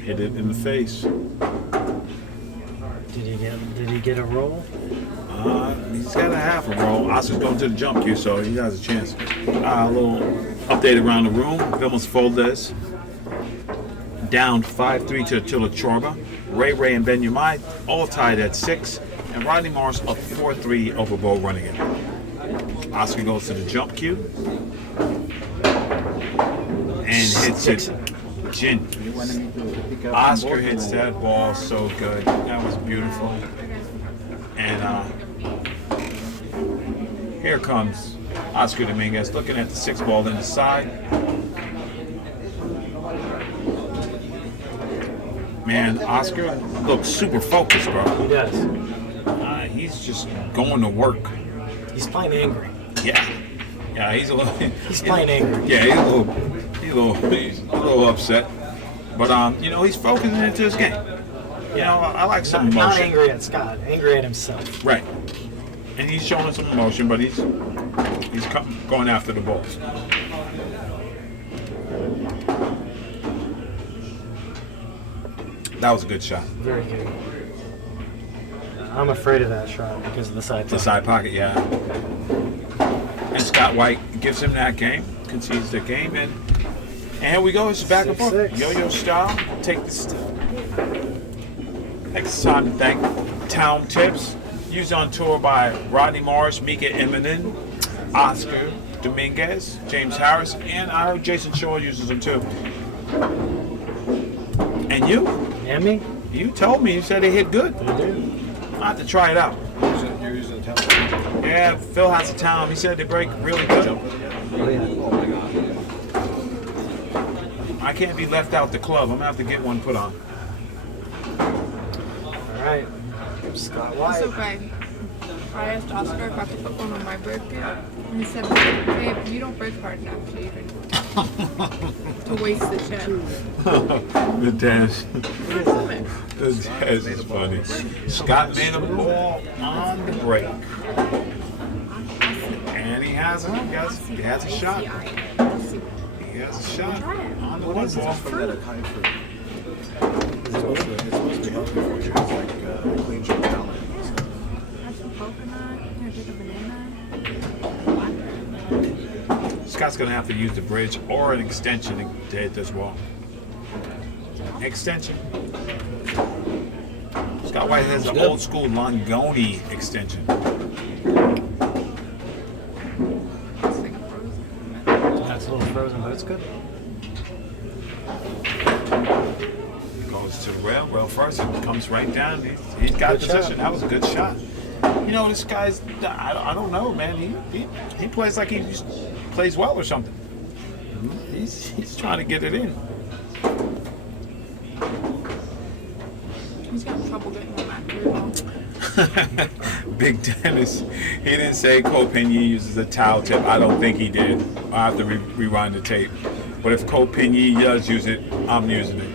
Hit it in the face. Did he get a roll? He's got a half a roll. Oscar's going to the jump cue, so he has a chance. A little update around the room. Vilmos Folders down 5-3 to Attila Chorba. Ray and Ben Yamai all tied at 6. And Rodney Morris up 4-3 over Bo Runnigan. Oscar goes to the jump cue and hits it. Gin. Oscar hits that ball so good. That was beautiful. And here comes Oscar Dominguez looking at the 6 ball in the side. Man, Oscar looks super focused, bro. He does. He's just going to work. He's playing angry. Yeah, he's a little. He's playing angry. Yeah, he's a little upset. But he's focusing into his game. You know, I like some emotion. Not angry at Scott, angry at himself. Right. And he's showing some emotion, but he's going after the balls. That was a good shot. Very good. I'm afraid of that shot because of the side. The side pocket, yeah. And Scott White gives him that game, concedes the game, and here we go. It's back and forth. 6-6. Yo-yo style. Take this. Next time to thank Town Tips. Used on tour by Rodney Morris, Mika Eminem, Oscar Dominguez, James Harris, and I heard Jason Shaw uses them too. And you? And me? You told me. You said they hit good. They do. I have to try it out. You're using a Town. Yeah, Phil has a town. He said they break really good. Oh, yeah. Oh my God. I can't be left out the club. I'm gonna have to get one put on. All right. Scott It's White. okay. I asked Oscar if I could put one on my break it, and he said, "Babe, you don't break hard enough to even to waste the chip." The dance. What is it? The dance is funny. Scott made a ball on the break, and he has a shot. He has a shot on the one ball. It's supposed to be healthy for you. It's like clean shit down. Have some coconut. Can I take a banana? Scott's gonna have to use the bridge or an extension to hit this ball. Extension. Scott White has an old school Longoni extension. That's a little frozen, but it's good. Goes to rail first and comes right down. He's got Good position. shot. That was a good shot. You know, this guy's, I don't know, man. He plays like he just plays well or something. He's trying to get it in. He's got trouble getting the back very well. Big Dennis, he didn't say Cole Pena uses a towel tip. I don't think he did. I'll have to rewind the tape. But if Cole Pena does use it, I'm using it.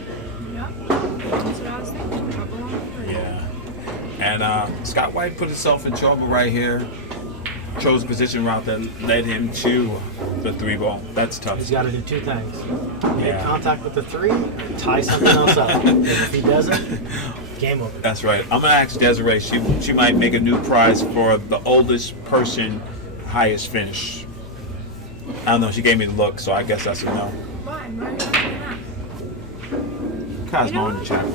Yeah, that's what I was thinking. Trouble on the three. Yeah. And Scott White put himself in trouble right here. Chose a position route that led him to the 3-ball. That's tough. He's got to do two things. Make Yeah. contact with the 3, or tie something else up. And if he doesn't, game over. That's right. I'm gonna ask Desiree. She might make a new prize for the oldest person, highest finish. I don't know. She gave me the look, so I guess that's a no. Why? Why are you asking that? Cosmo in the chat.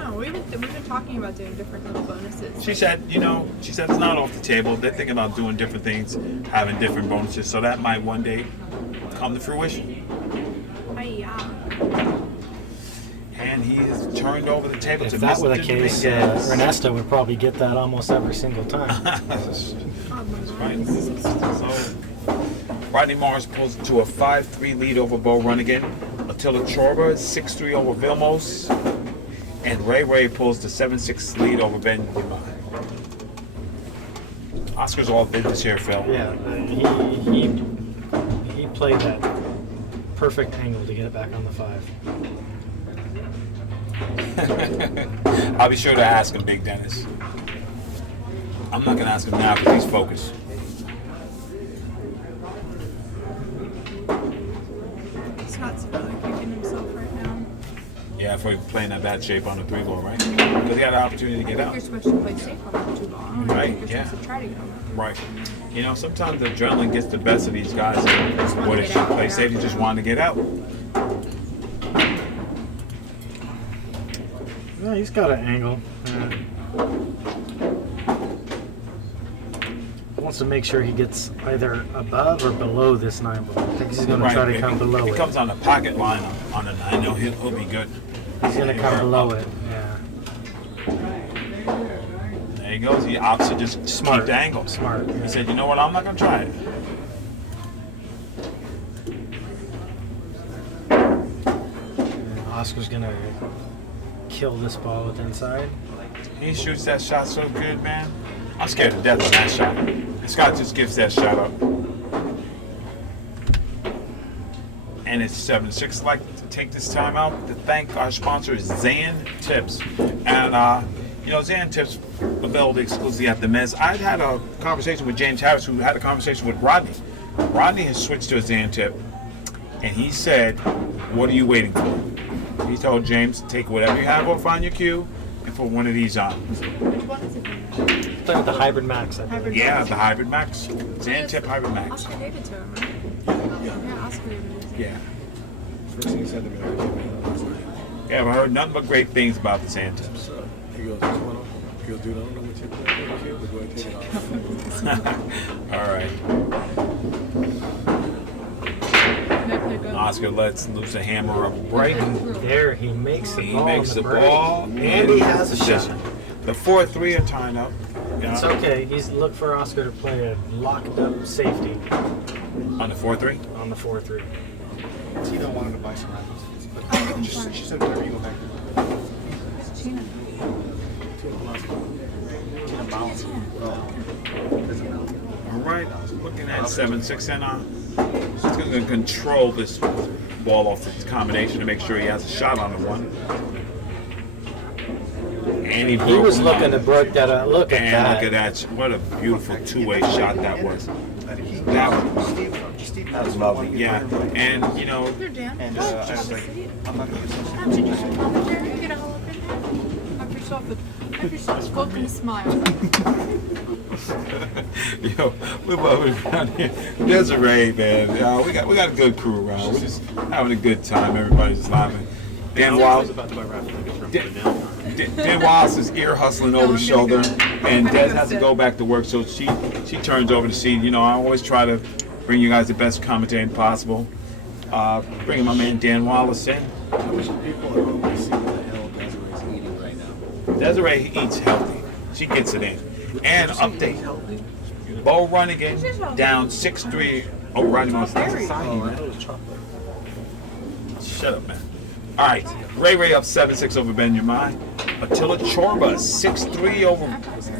No, we've been talking about doing different little bonuses. She said it's not off the table. They're thinking about doing different things, having different bonuses, so that might one day come to fruition. And he has turned over the table If to that Mr. were the case, Dominguez. Ernesto would probably get that almost every single time. That's right. So Rodney Morris pulls to a 5-3 lead over Bo Runnigan. Attila Chorba 6-3 over Vilmos. And Ray pulls the 7-6 lead over Ben Lima. Oscar's all business here, Phil. Yeah, he played that perfect angle to get it back on the 5. I'll be sure to ask him, Big Dennis. I'm not going to ask him now because he's focused. Scott's really kicking himself right now. Yeah, for playing that bad shape on the 3-ball, right? Because he had an opportunity to get I think out. you're supposed to play safe on the 2-ball. I don't Right, think you're yeah. supposed to try to get on that. Right. You know, sometimes the adrenaline gets the best of these guys. And what they should play safe, he just wanted to get out. Yeah, he's got an angle. Wants to make sure he gets either above or below this 9-ball. I think he's going to try to come below If it. he comes on the pocket line on a 9, he'll be good. He's going to come below it. Yeah. There he goes. He opts to just Smart. keep the angle. Smart. He said, you know what, I'm not going to try it. And Oscar's going to kill this ball with inside. He shoots that shot so good, man. I'm scared to death of that shot. And Scott just gives that shot up. And it's 7-6. I'd like to take this time out to thank our sponsor, Zan Tips. And, Zan Tips available exclusively at the Mezz. I'd had a conversation with James Harris, who had a conversation with Rodney. Rodney has switched to a Zan Tip. And he said, what are you waiting for? He told James, take whatever you have off on your cue and put one of these on. Which one is it? Playing with the Hybrid Max, I believe. Yeah, the Hybrid Max. Zan Tip Hybrid Max. Oscar gave it to him, right? Yeah, Oscar gave it to him. Yeah. First thing he said to me, I came in last night. Yeah, I've heard nothing but great things about the Zan Tips. He goes, "What's going on?" He goes, "Dude, I don't know what you're playing on the field, but go ahead and take it off." All right. They play good. Oscar lets loose a hammer up right. There, he makes the He ball. makes in the break. ball And he has a shot. The 4-3 are tying up. It's okay. He's look for Oscar to play a locked up safety On the 4-3? on the 4-3. Tina wanted to buy some rackets. But she said, whatever you go back to. Who's Gina? Tina Bowles. All right. Looking at 7-6 and he's going to control this ball off the combination to make sure he has a shot on the one. And he broke was him looking to up. break that out. Look at And that. look at that. What a beautiful two-way shot that was. That was lovely. Yeah. And, Here, Dan. And, Oh, I have was a like, seat. I'm not gonna do something. Have you just come in there and get a whole up in there? Have yourself a welcome smile. Yo, we're loving it around here. Desiree, man. We got a good crew around. We're just having a good time. Everybody's laughing. Dan Wallace. about to buy raffle tickets from Dan, now. Dan Wallace is ear hustling over the shoulder, and Des has to go back to work, so she turns over the seat. You know, I always try to bring you guys the best commentating possible. Bringing my man Dan Wallace in. I wish people at home could see what the hell Desiree's eating right now. Desiree eats healthy. She gets it in. And update. Healthy? Bo Runnigan down 6-3 over Rodney Monster. Oh, I thought it was chocolate. Shut up, man. All right. Ray up 7-6 over Benjamin. Attila Chorba 6-3 over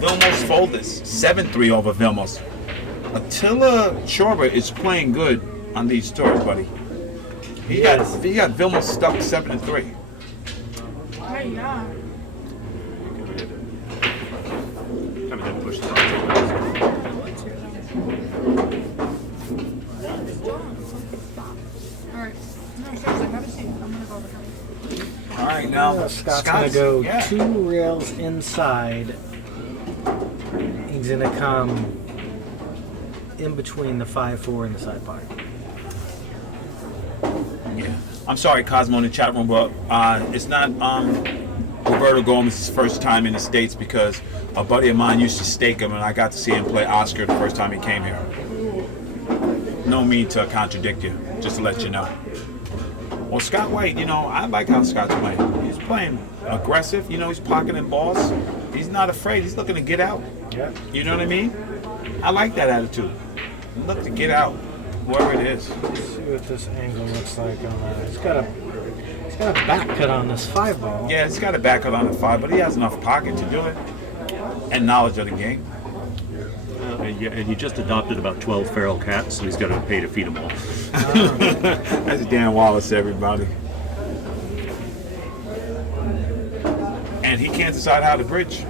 Vilmos Foldis. 7-3 over Vilmos. Attila Chorba is playing good on these tours, buddy. He got Vilmos stuck 7-3. Oh, yeah. Kind of had to push the button. All right. No, seriously, have a seat. I'm gonna go over here. All right, now Scott's gonna go yeah. 2 rails inside. He's gonna come in between the 5-4 and the side pocket. Yeah. I'm sorry, Cosmo, in the chat room, but it's not Roberto Gomez's first time in the States because a buddy of mine used to stake him, and I got to see him play Oscar the first time he came here. No mean to contradict you, just to let you know. Well, Scott White, you know, I like how Scott's playing. He's playing aggressive, you know, he's pocketing balls. He's not afraid, he's looking to get out. Yeah. You know what I mean? I like that attitude. Look to get out, wherever it is. Let's see what this angle looks like on that. He's got a back cut on this 5 ball. Yeah, he's got a back cut on the 5, but he has enough pocket to do it. And knowledge of the game. And he just adopted about 12 feral cats, so he's got to pay to feed them all. That's Dan Wallace, everybody. And he can't decide how to bridge.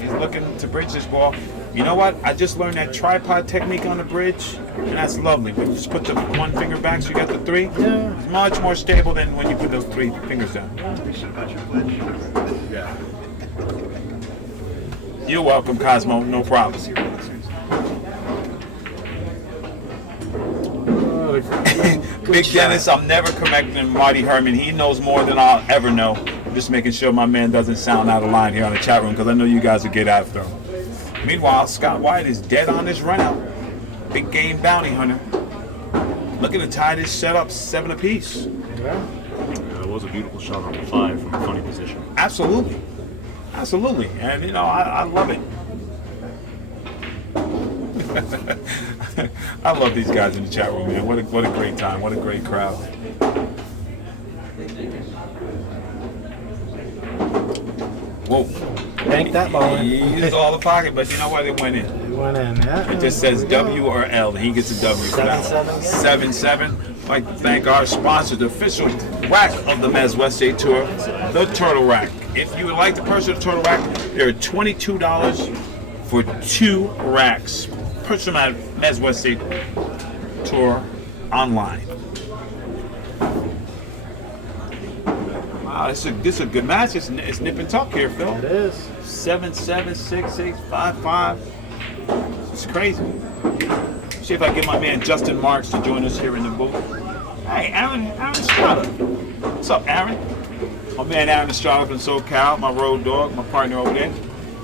He's looking to bridge this ball. You know what? I just learned that tripod technique on the bridge, and that's lovely. When you just put the 1 finger back so you got the 3, Yeah. it's much more stable than when you put those 3 fingers down. Yeah. You're welcome, Cosmo. No problem. Big Dennis, I'm never correcting Marty Herman. He knows more than I'll ever know. I'm just making sure my man doesn't sound out of line here on the chat room because I know you guys will get after him. Meanwhile, Scott White is dead on this run out. Big game bounty hunter. Looking to tie this set up 7 apiece. Yeah. It was a beautiful shot on the 5 from a funny position. Absolutely. Absolutely. And, you know, I love it. I love these guys in the chat room, man. What a great time. What a great crowd. Whoa. Bank that ball in. He used all the pocket, but you know what? It went in. It went in, yeah. It just says W or L, and he gets a W for that one. 7-7. I'd like to thank our sponsor, the official rack of the Mezz West State Tour, the Turtle Rack. If you would like to purchase the Turtle Rack, they're $22 for 2 racks. Purchase them at Mezz West State Tour online. Wow, this is a good match. It's nip and tuck here, Phil. It is. 7-7, 6-6, 5-5. It's crazy. See if I get my man Justin Marks to join us here in the booth. Hey, Aaron Estrada. What's up, Aaron? My man Aaron Estrada from SoCal, my road dog, my partner over there.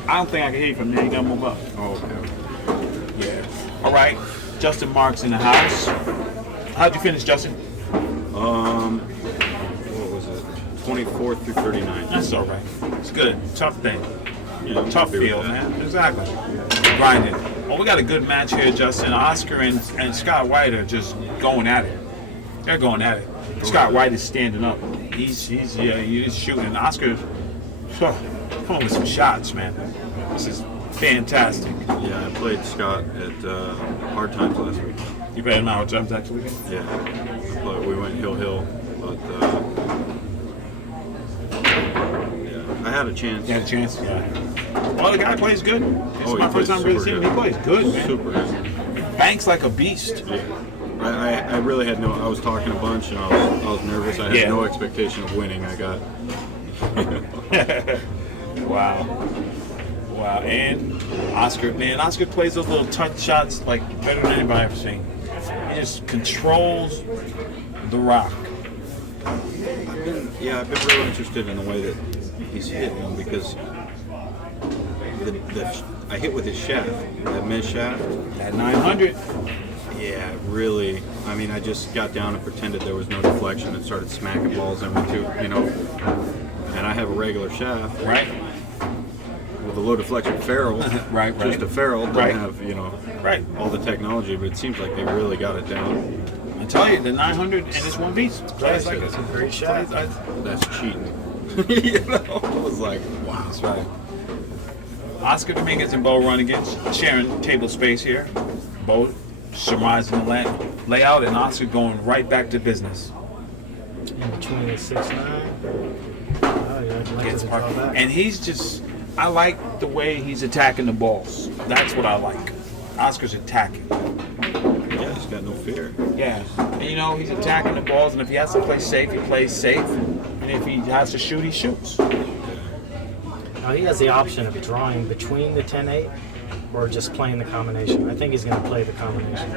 I don't think I can hear you from there. You gotta move up. Oh, okay. Yeah. All right. Justin Marks in the house. How'd you finish, Justin? What was it? 24 through 39. That's all right. It's good. Tough thing. Yeah, I'm Tough happy with field, that. man. Exactly. Grinding. Well, we got a good match here, Justin. Oscar and Scott White are just going at it. They're going at it. Scott White is standing up. He's shooting. Oscar, come on with some shots, man. This is fantastic. Yeah, I played Scott at Hard Times last week. You played him out times actually? Yeah, but we went hill, but yeah, I had a chance. You had a chance? Yeah. Well, the guy plays good. This is my first time really seeing him. He plays good, man. Super good. Banks like a beast. Yeah. I really had I was talking a bunch and I was nervous. I had no expectation of winning. I got. Wow. And Oscar plays those little touch shots like better than anybody I've ever seen. He just controls the rock. I've been, Yeah, I've been really interested in the way that he's hitting because I hit with his shaft, that Mezz shaft. At 900. Yeah, really. I mean, I just got down and pretended there was no deflection and started smacking balls in with two, you know. And I have a regular shaft Right. with a low deflection ferrule. Right, Just a ferrule. Don't Right. have, you know, Right. all the technology, but it seems like they really got it down. I tell you, the 900 and it's one piece. Plays like It's a great shot. That's cheating. You know, I was like, wow. That's right. Oscar Dominguez and Bo Runnigan sharing table space here. Bo surmising the layout, and Oscar going right back to business. In between the 6-9. Oh, yeah, I'd like Gets to draw part- back. and he's just, I like the way he's attacking the balls. That's what I like. Oscar's attacking. Yeah, he's got no fear. Yeah. And you know, he's attacking the balls, and if he has to play safe, he plays safe. And if he has to shoot, he shoots. Now he has the option of drawing between the 10-8 or just playing the combination. I think he's going to play the combination.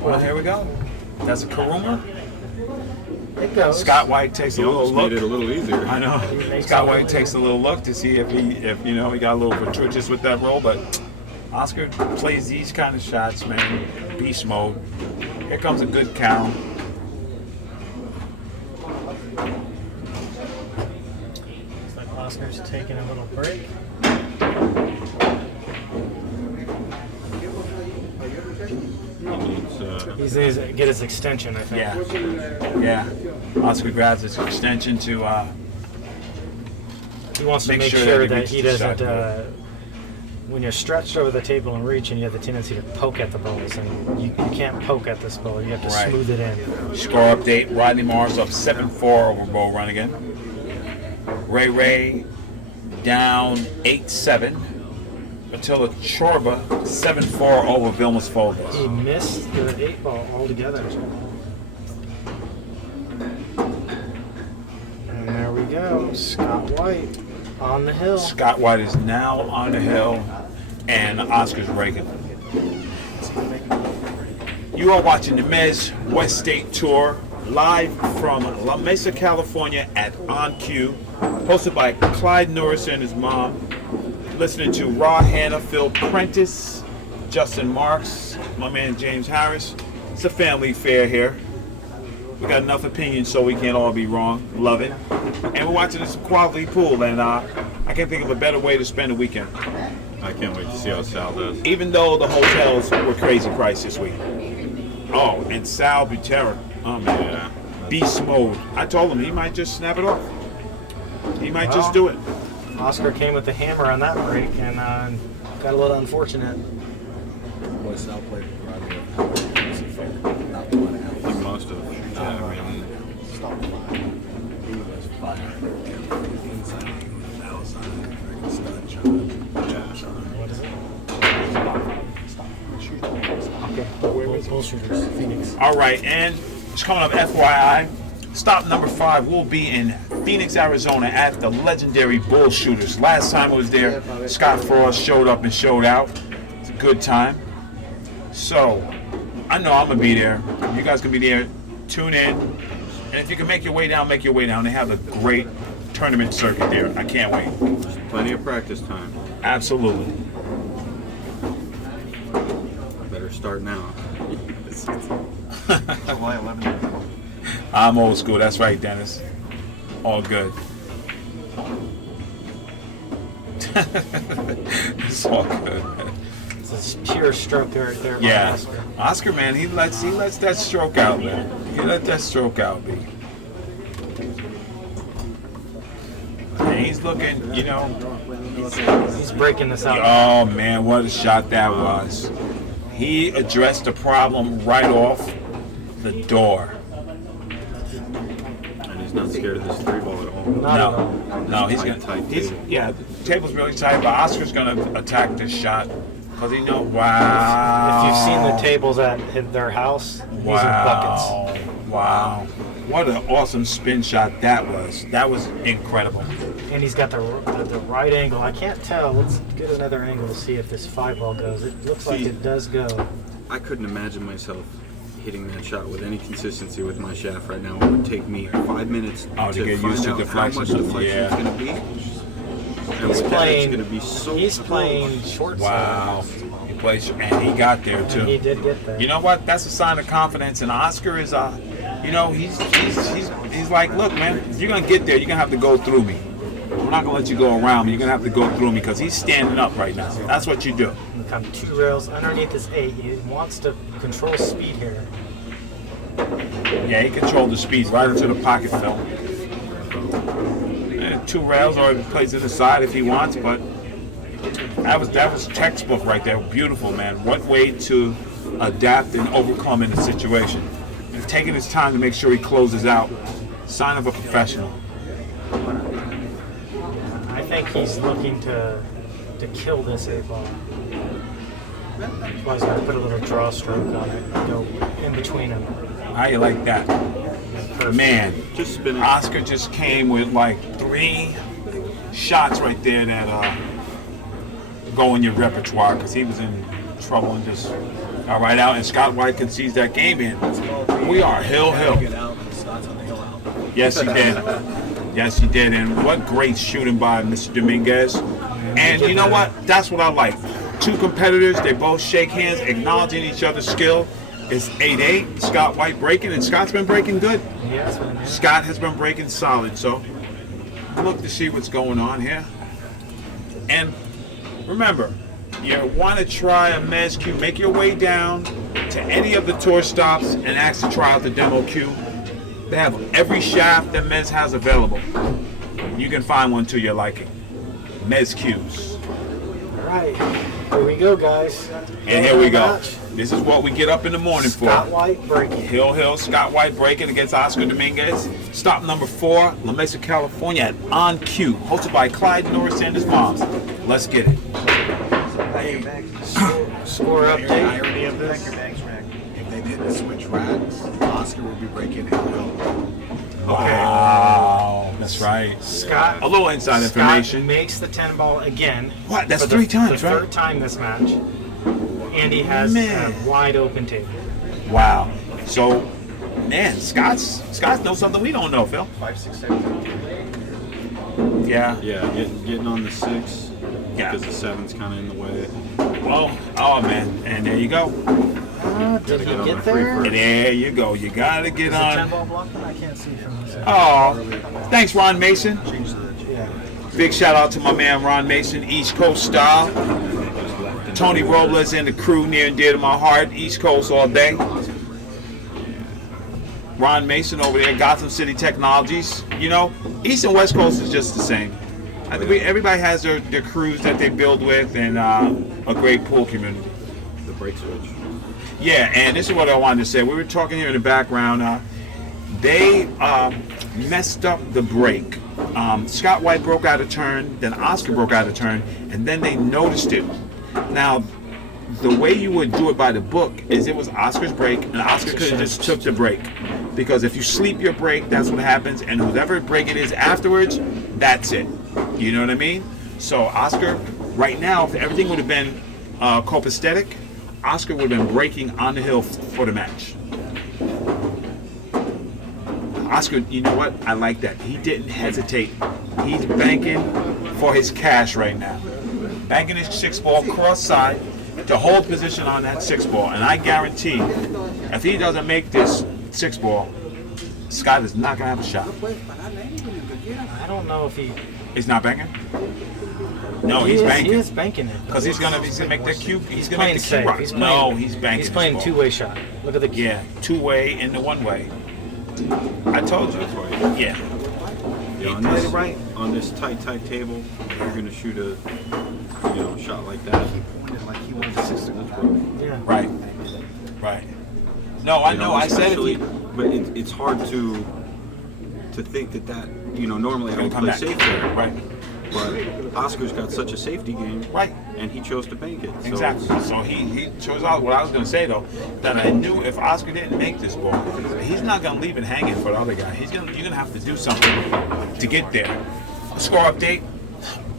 Well, here we go. That's a Karuma. It goes. Scott White takes a He little almost look. made it a little easier. I know. makes Scott it White look takes a little look to see if you know he got a little fortuitous with that roll, but Oscar plays these kind of shots, man. Beast mode. Here comes a good count. Looks like Oscar's taking a little break. He's going to get his extension, I think. Yeah. Oscar grabs his extension to He wants to Make make sure sure, that he that reaches he the shot doesn't. When you're stretched over the table and reach, and you have the tendency to poke at the balls, and you can't poke at this ball. You have to Right. smooth it in. score update. Rodney Morris up 7-4 over Bo Runnigan. Ray down 8-7. Attila Chorba 7-4 over Vilmos Folders. He missed the 8 ball altogether. And there we go. Scott White on the hill. Scott White is now on the hill, and Oscar's raking. You are watching the Mezz West State Tour live from La Mesa, California at On Cue, hosted by Clyde Norris and his mom. Listening to Raw Hannah, Phil Prentice, Justin Marks, my man James Harris. It's a family affair here. We got enough opinions so we can't all be wrong. Love it. And we're watching this quality pool, and I can't think of a better way to spend a weekend. I can't wait to see how Sal does. Even though the hotels were crazy price this week. Oh, and Sal Butera, Yeah. beast mode. I told him he might just snap it off. He might just do it. Oscar came with the hammer on that break and got a little unfortunate. Boy, Sal played Rodney. Not the one out. He must have. Yeah, I mean, He was fire. Inside, he was outside. Freaking stud shot. What is it? Okay. Bull shooters. Phoenix. All right, and it's coming up, FYI. Stop number 5 will be in Phoenix, Arizona at the legendary Bull Shooters. Last time I was there, Scott Frost showed up and showed out. It's a good time. So, I know I'm going to be there. You guys can be there. Tune in. And if you can make your way down, make your way down. They have a great tournament circuit there. I can't wait. plenty of practice time. Absolutely. Better start now. July 11th. I'm old school. That's right, Dennis. All good. It's all good, man. It's a pure stroke right there by Yeah. Oscar. Oscar, man, he lets that stroke out, man. He let that stroke out, B. And he's looking, you know. He's breaking this out. Oh man, what a shot that was. He addressed the problem right off the door. And he's not scared of this 3-ball at all. Not at all. No, he's Tight, gonna. tight He's, table. yeah, the table's really tight, but Oscar's gonna attack this shot because he knows. Wow. If you've seen the tables at their house, these are buckets. Wow. What an awesome spin shot that was. That was incredible. And he's got the right angle. I can't tell. Let's get another angle to see if this 5-ball goes. It looks like it does go. I couldn't imagine myself hitting that shot with any consistency with my shaft right now. It would take me 5 minutes Oh, to get find used to out how deflection. much deflection Yeah. it's going to be. And He's with that, it's playing. going to be so He's close. playing short Wow. side. He plays, and he got there too. And he did get there. You know what? That's a sign of confidence. And Oscar is, you know, he's like, look, man, you're gonna get there. You're gonna have to go through me. I'm not gonna let you go around me. You're gonna have to go through me because he's standing up right now. That's what you do. Come 2 rails underneath this 8. He wants to control speed here. Yeah, he controlled the speed right into the pocket, Phil. 2 rails, or he plays to the side if he wants, but that was textbook right there. Beautiful, man. What way to adapt and overcome in a situation. And taking his time to make sure he closes out. Sign of a professional. I think he's looking to kill this 8 ball. That's why he's going to put a little draw stroke on it and go in between them. How you like that? Perfect. Man, Just spinning. Oscar just came with like 3 shots right there that go in your repertoire because he was in trouble and just got right out. And Scott White concedes that game in. We are hill. Get out. Scott's on the hill out. Yes, he did. Yes, he did. And what great shooting by Mr. Dominguez. And you know what? That's what I like. 2 competitors, they both shake hands, acknowledging each other's skill. It's 8-8. Scott White breaking, and Scott's been breaking good. Yes, man. Scott has been breaking solid, so look to see what's going on here. And remember, you want to try a Mezz CUE, make your way down to any of the tour stops and ask to try out the demo CUE. They have every shaft that Mezz has available. You can find one to your liking. Mezz CUEs. All right. Here we go, guys. And here we go. Match. This is what we get up in the morning Scott for. White breaking. Hill, Scott White breaking against Oscar Dominguez. Stop number 4, La Mesa, California at On CUE, hosted by Clyde Norris and his moms. Let's get it. Score The update. irony of this, if they didn't switch racks, Oscar would be breaking it. Wow, that's right. Scott. A little inside Scott information. makes the 10 ball again. What? That's for the- 3 times, the right? 3rd time this match. And he has Man. a wide open table. Wow. So, man, Scott's knows something we don't know, Phil. 5, 6, 7. Yeah. Yeah, getting on the 6 Yeah. because the 7's kind of in the way. Well, oh man, and there you go. Did he get on get my free there? first. And there you go. You gotta get Is the 10 on. ball blocking? I can't see from this. Oh, thanks, Ron Mason. Change the. Yeah. Big shout out to my man Ron Mason, East Coast style. Tony Robles and the crew near and dear to my heart, East Coast all day. Ron Mason over there, Gotham City Technologies. You know, East and West Coast is just the same. I think everybody has their crews that they build with, and a great pool community. The brake switch. Yeah, and this is what I wanted to say. We were talking here in the background. They messed up the brake. Scott White broke out a turn, then Oscar broke out a turn, and then they noticed it. Now, the way you would do it by the book is it was Oscar's brake, and Oscar could have just took the brake. Because if you sleep your brake, that's what happens, and whoever brake it is afterwards, that's it. You know what I mean? So Oscar, right now, if everything would have been copacetic, Oscar would have been braking on the hill for the match. Oscar, you know what? I like that. He didn't hesitate. He's banking for his cash right now. Banking his 6 ball cross side to hold position on that 6 ball. And I guarantee if he doesn't make this 6 ball, Scott is not going to have a shot. I don't know if he. He's not banking? No, he's banking. He is banking it. Because he's gonna make the cube. He's gonna Playing make the cube safe. rock. He's No, playing, he's banking. He's playing this ball. 2-way shot. Look at the Yeah, 2-way and the 1-way. I told you. Yeah. Yeah, on played this, it right. on this tight table, you're gonna shoot a shot like that. Like he wanted to 6 to go. Yeah. Right. Right. No, I know. I said especially- it. But it's hard to think that normally I would Come play back. safe there. Right. But Oscar's got such a safety game, Right. and he chose to bank it. So Exactly. So he chose out what I was going to say though, that I knew if Oscar didn't make this ball, he's not going to leave it hanging for the other guy. You're going to have to do something to get there. Score update: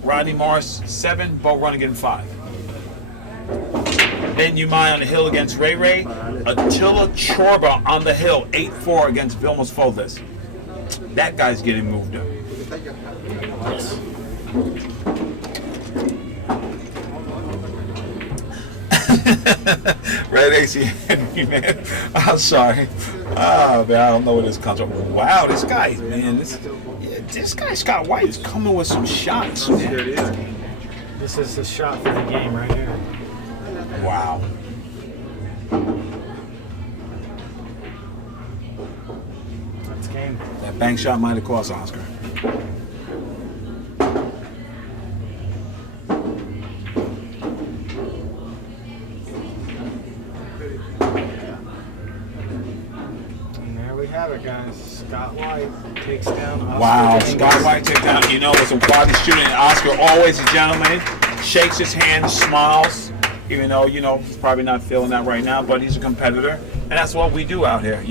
Rodney Morris 7, Bo Runnigan 5. Ben Umai on the hill against Ray Ray. Attila Chorba on the hill, 8-4 against Vilmos Foldis. That guy's getting moved up. Red AC Henry, man. I'm sorry. Oh, man, I don't know where this comes from. Wow, this guy, man. This guy, Scott White, is coming with some shots, man. This is the shot for the game right here. Wow. That's game. That bank shot might have cost Oscar. And there we have it, guys. Scott White takes down Oscar Wow, Dominguez. Scott White takes down, you know, with some quality shooting. Oscar, always a gentleman, shakes his hand, smiles, even though, you know, he's probably not feeling that right now, but he's a competitor. And that's what we do out here.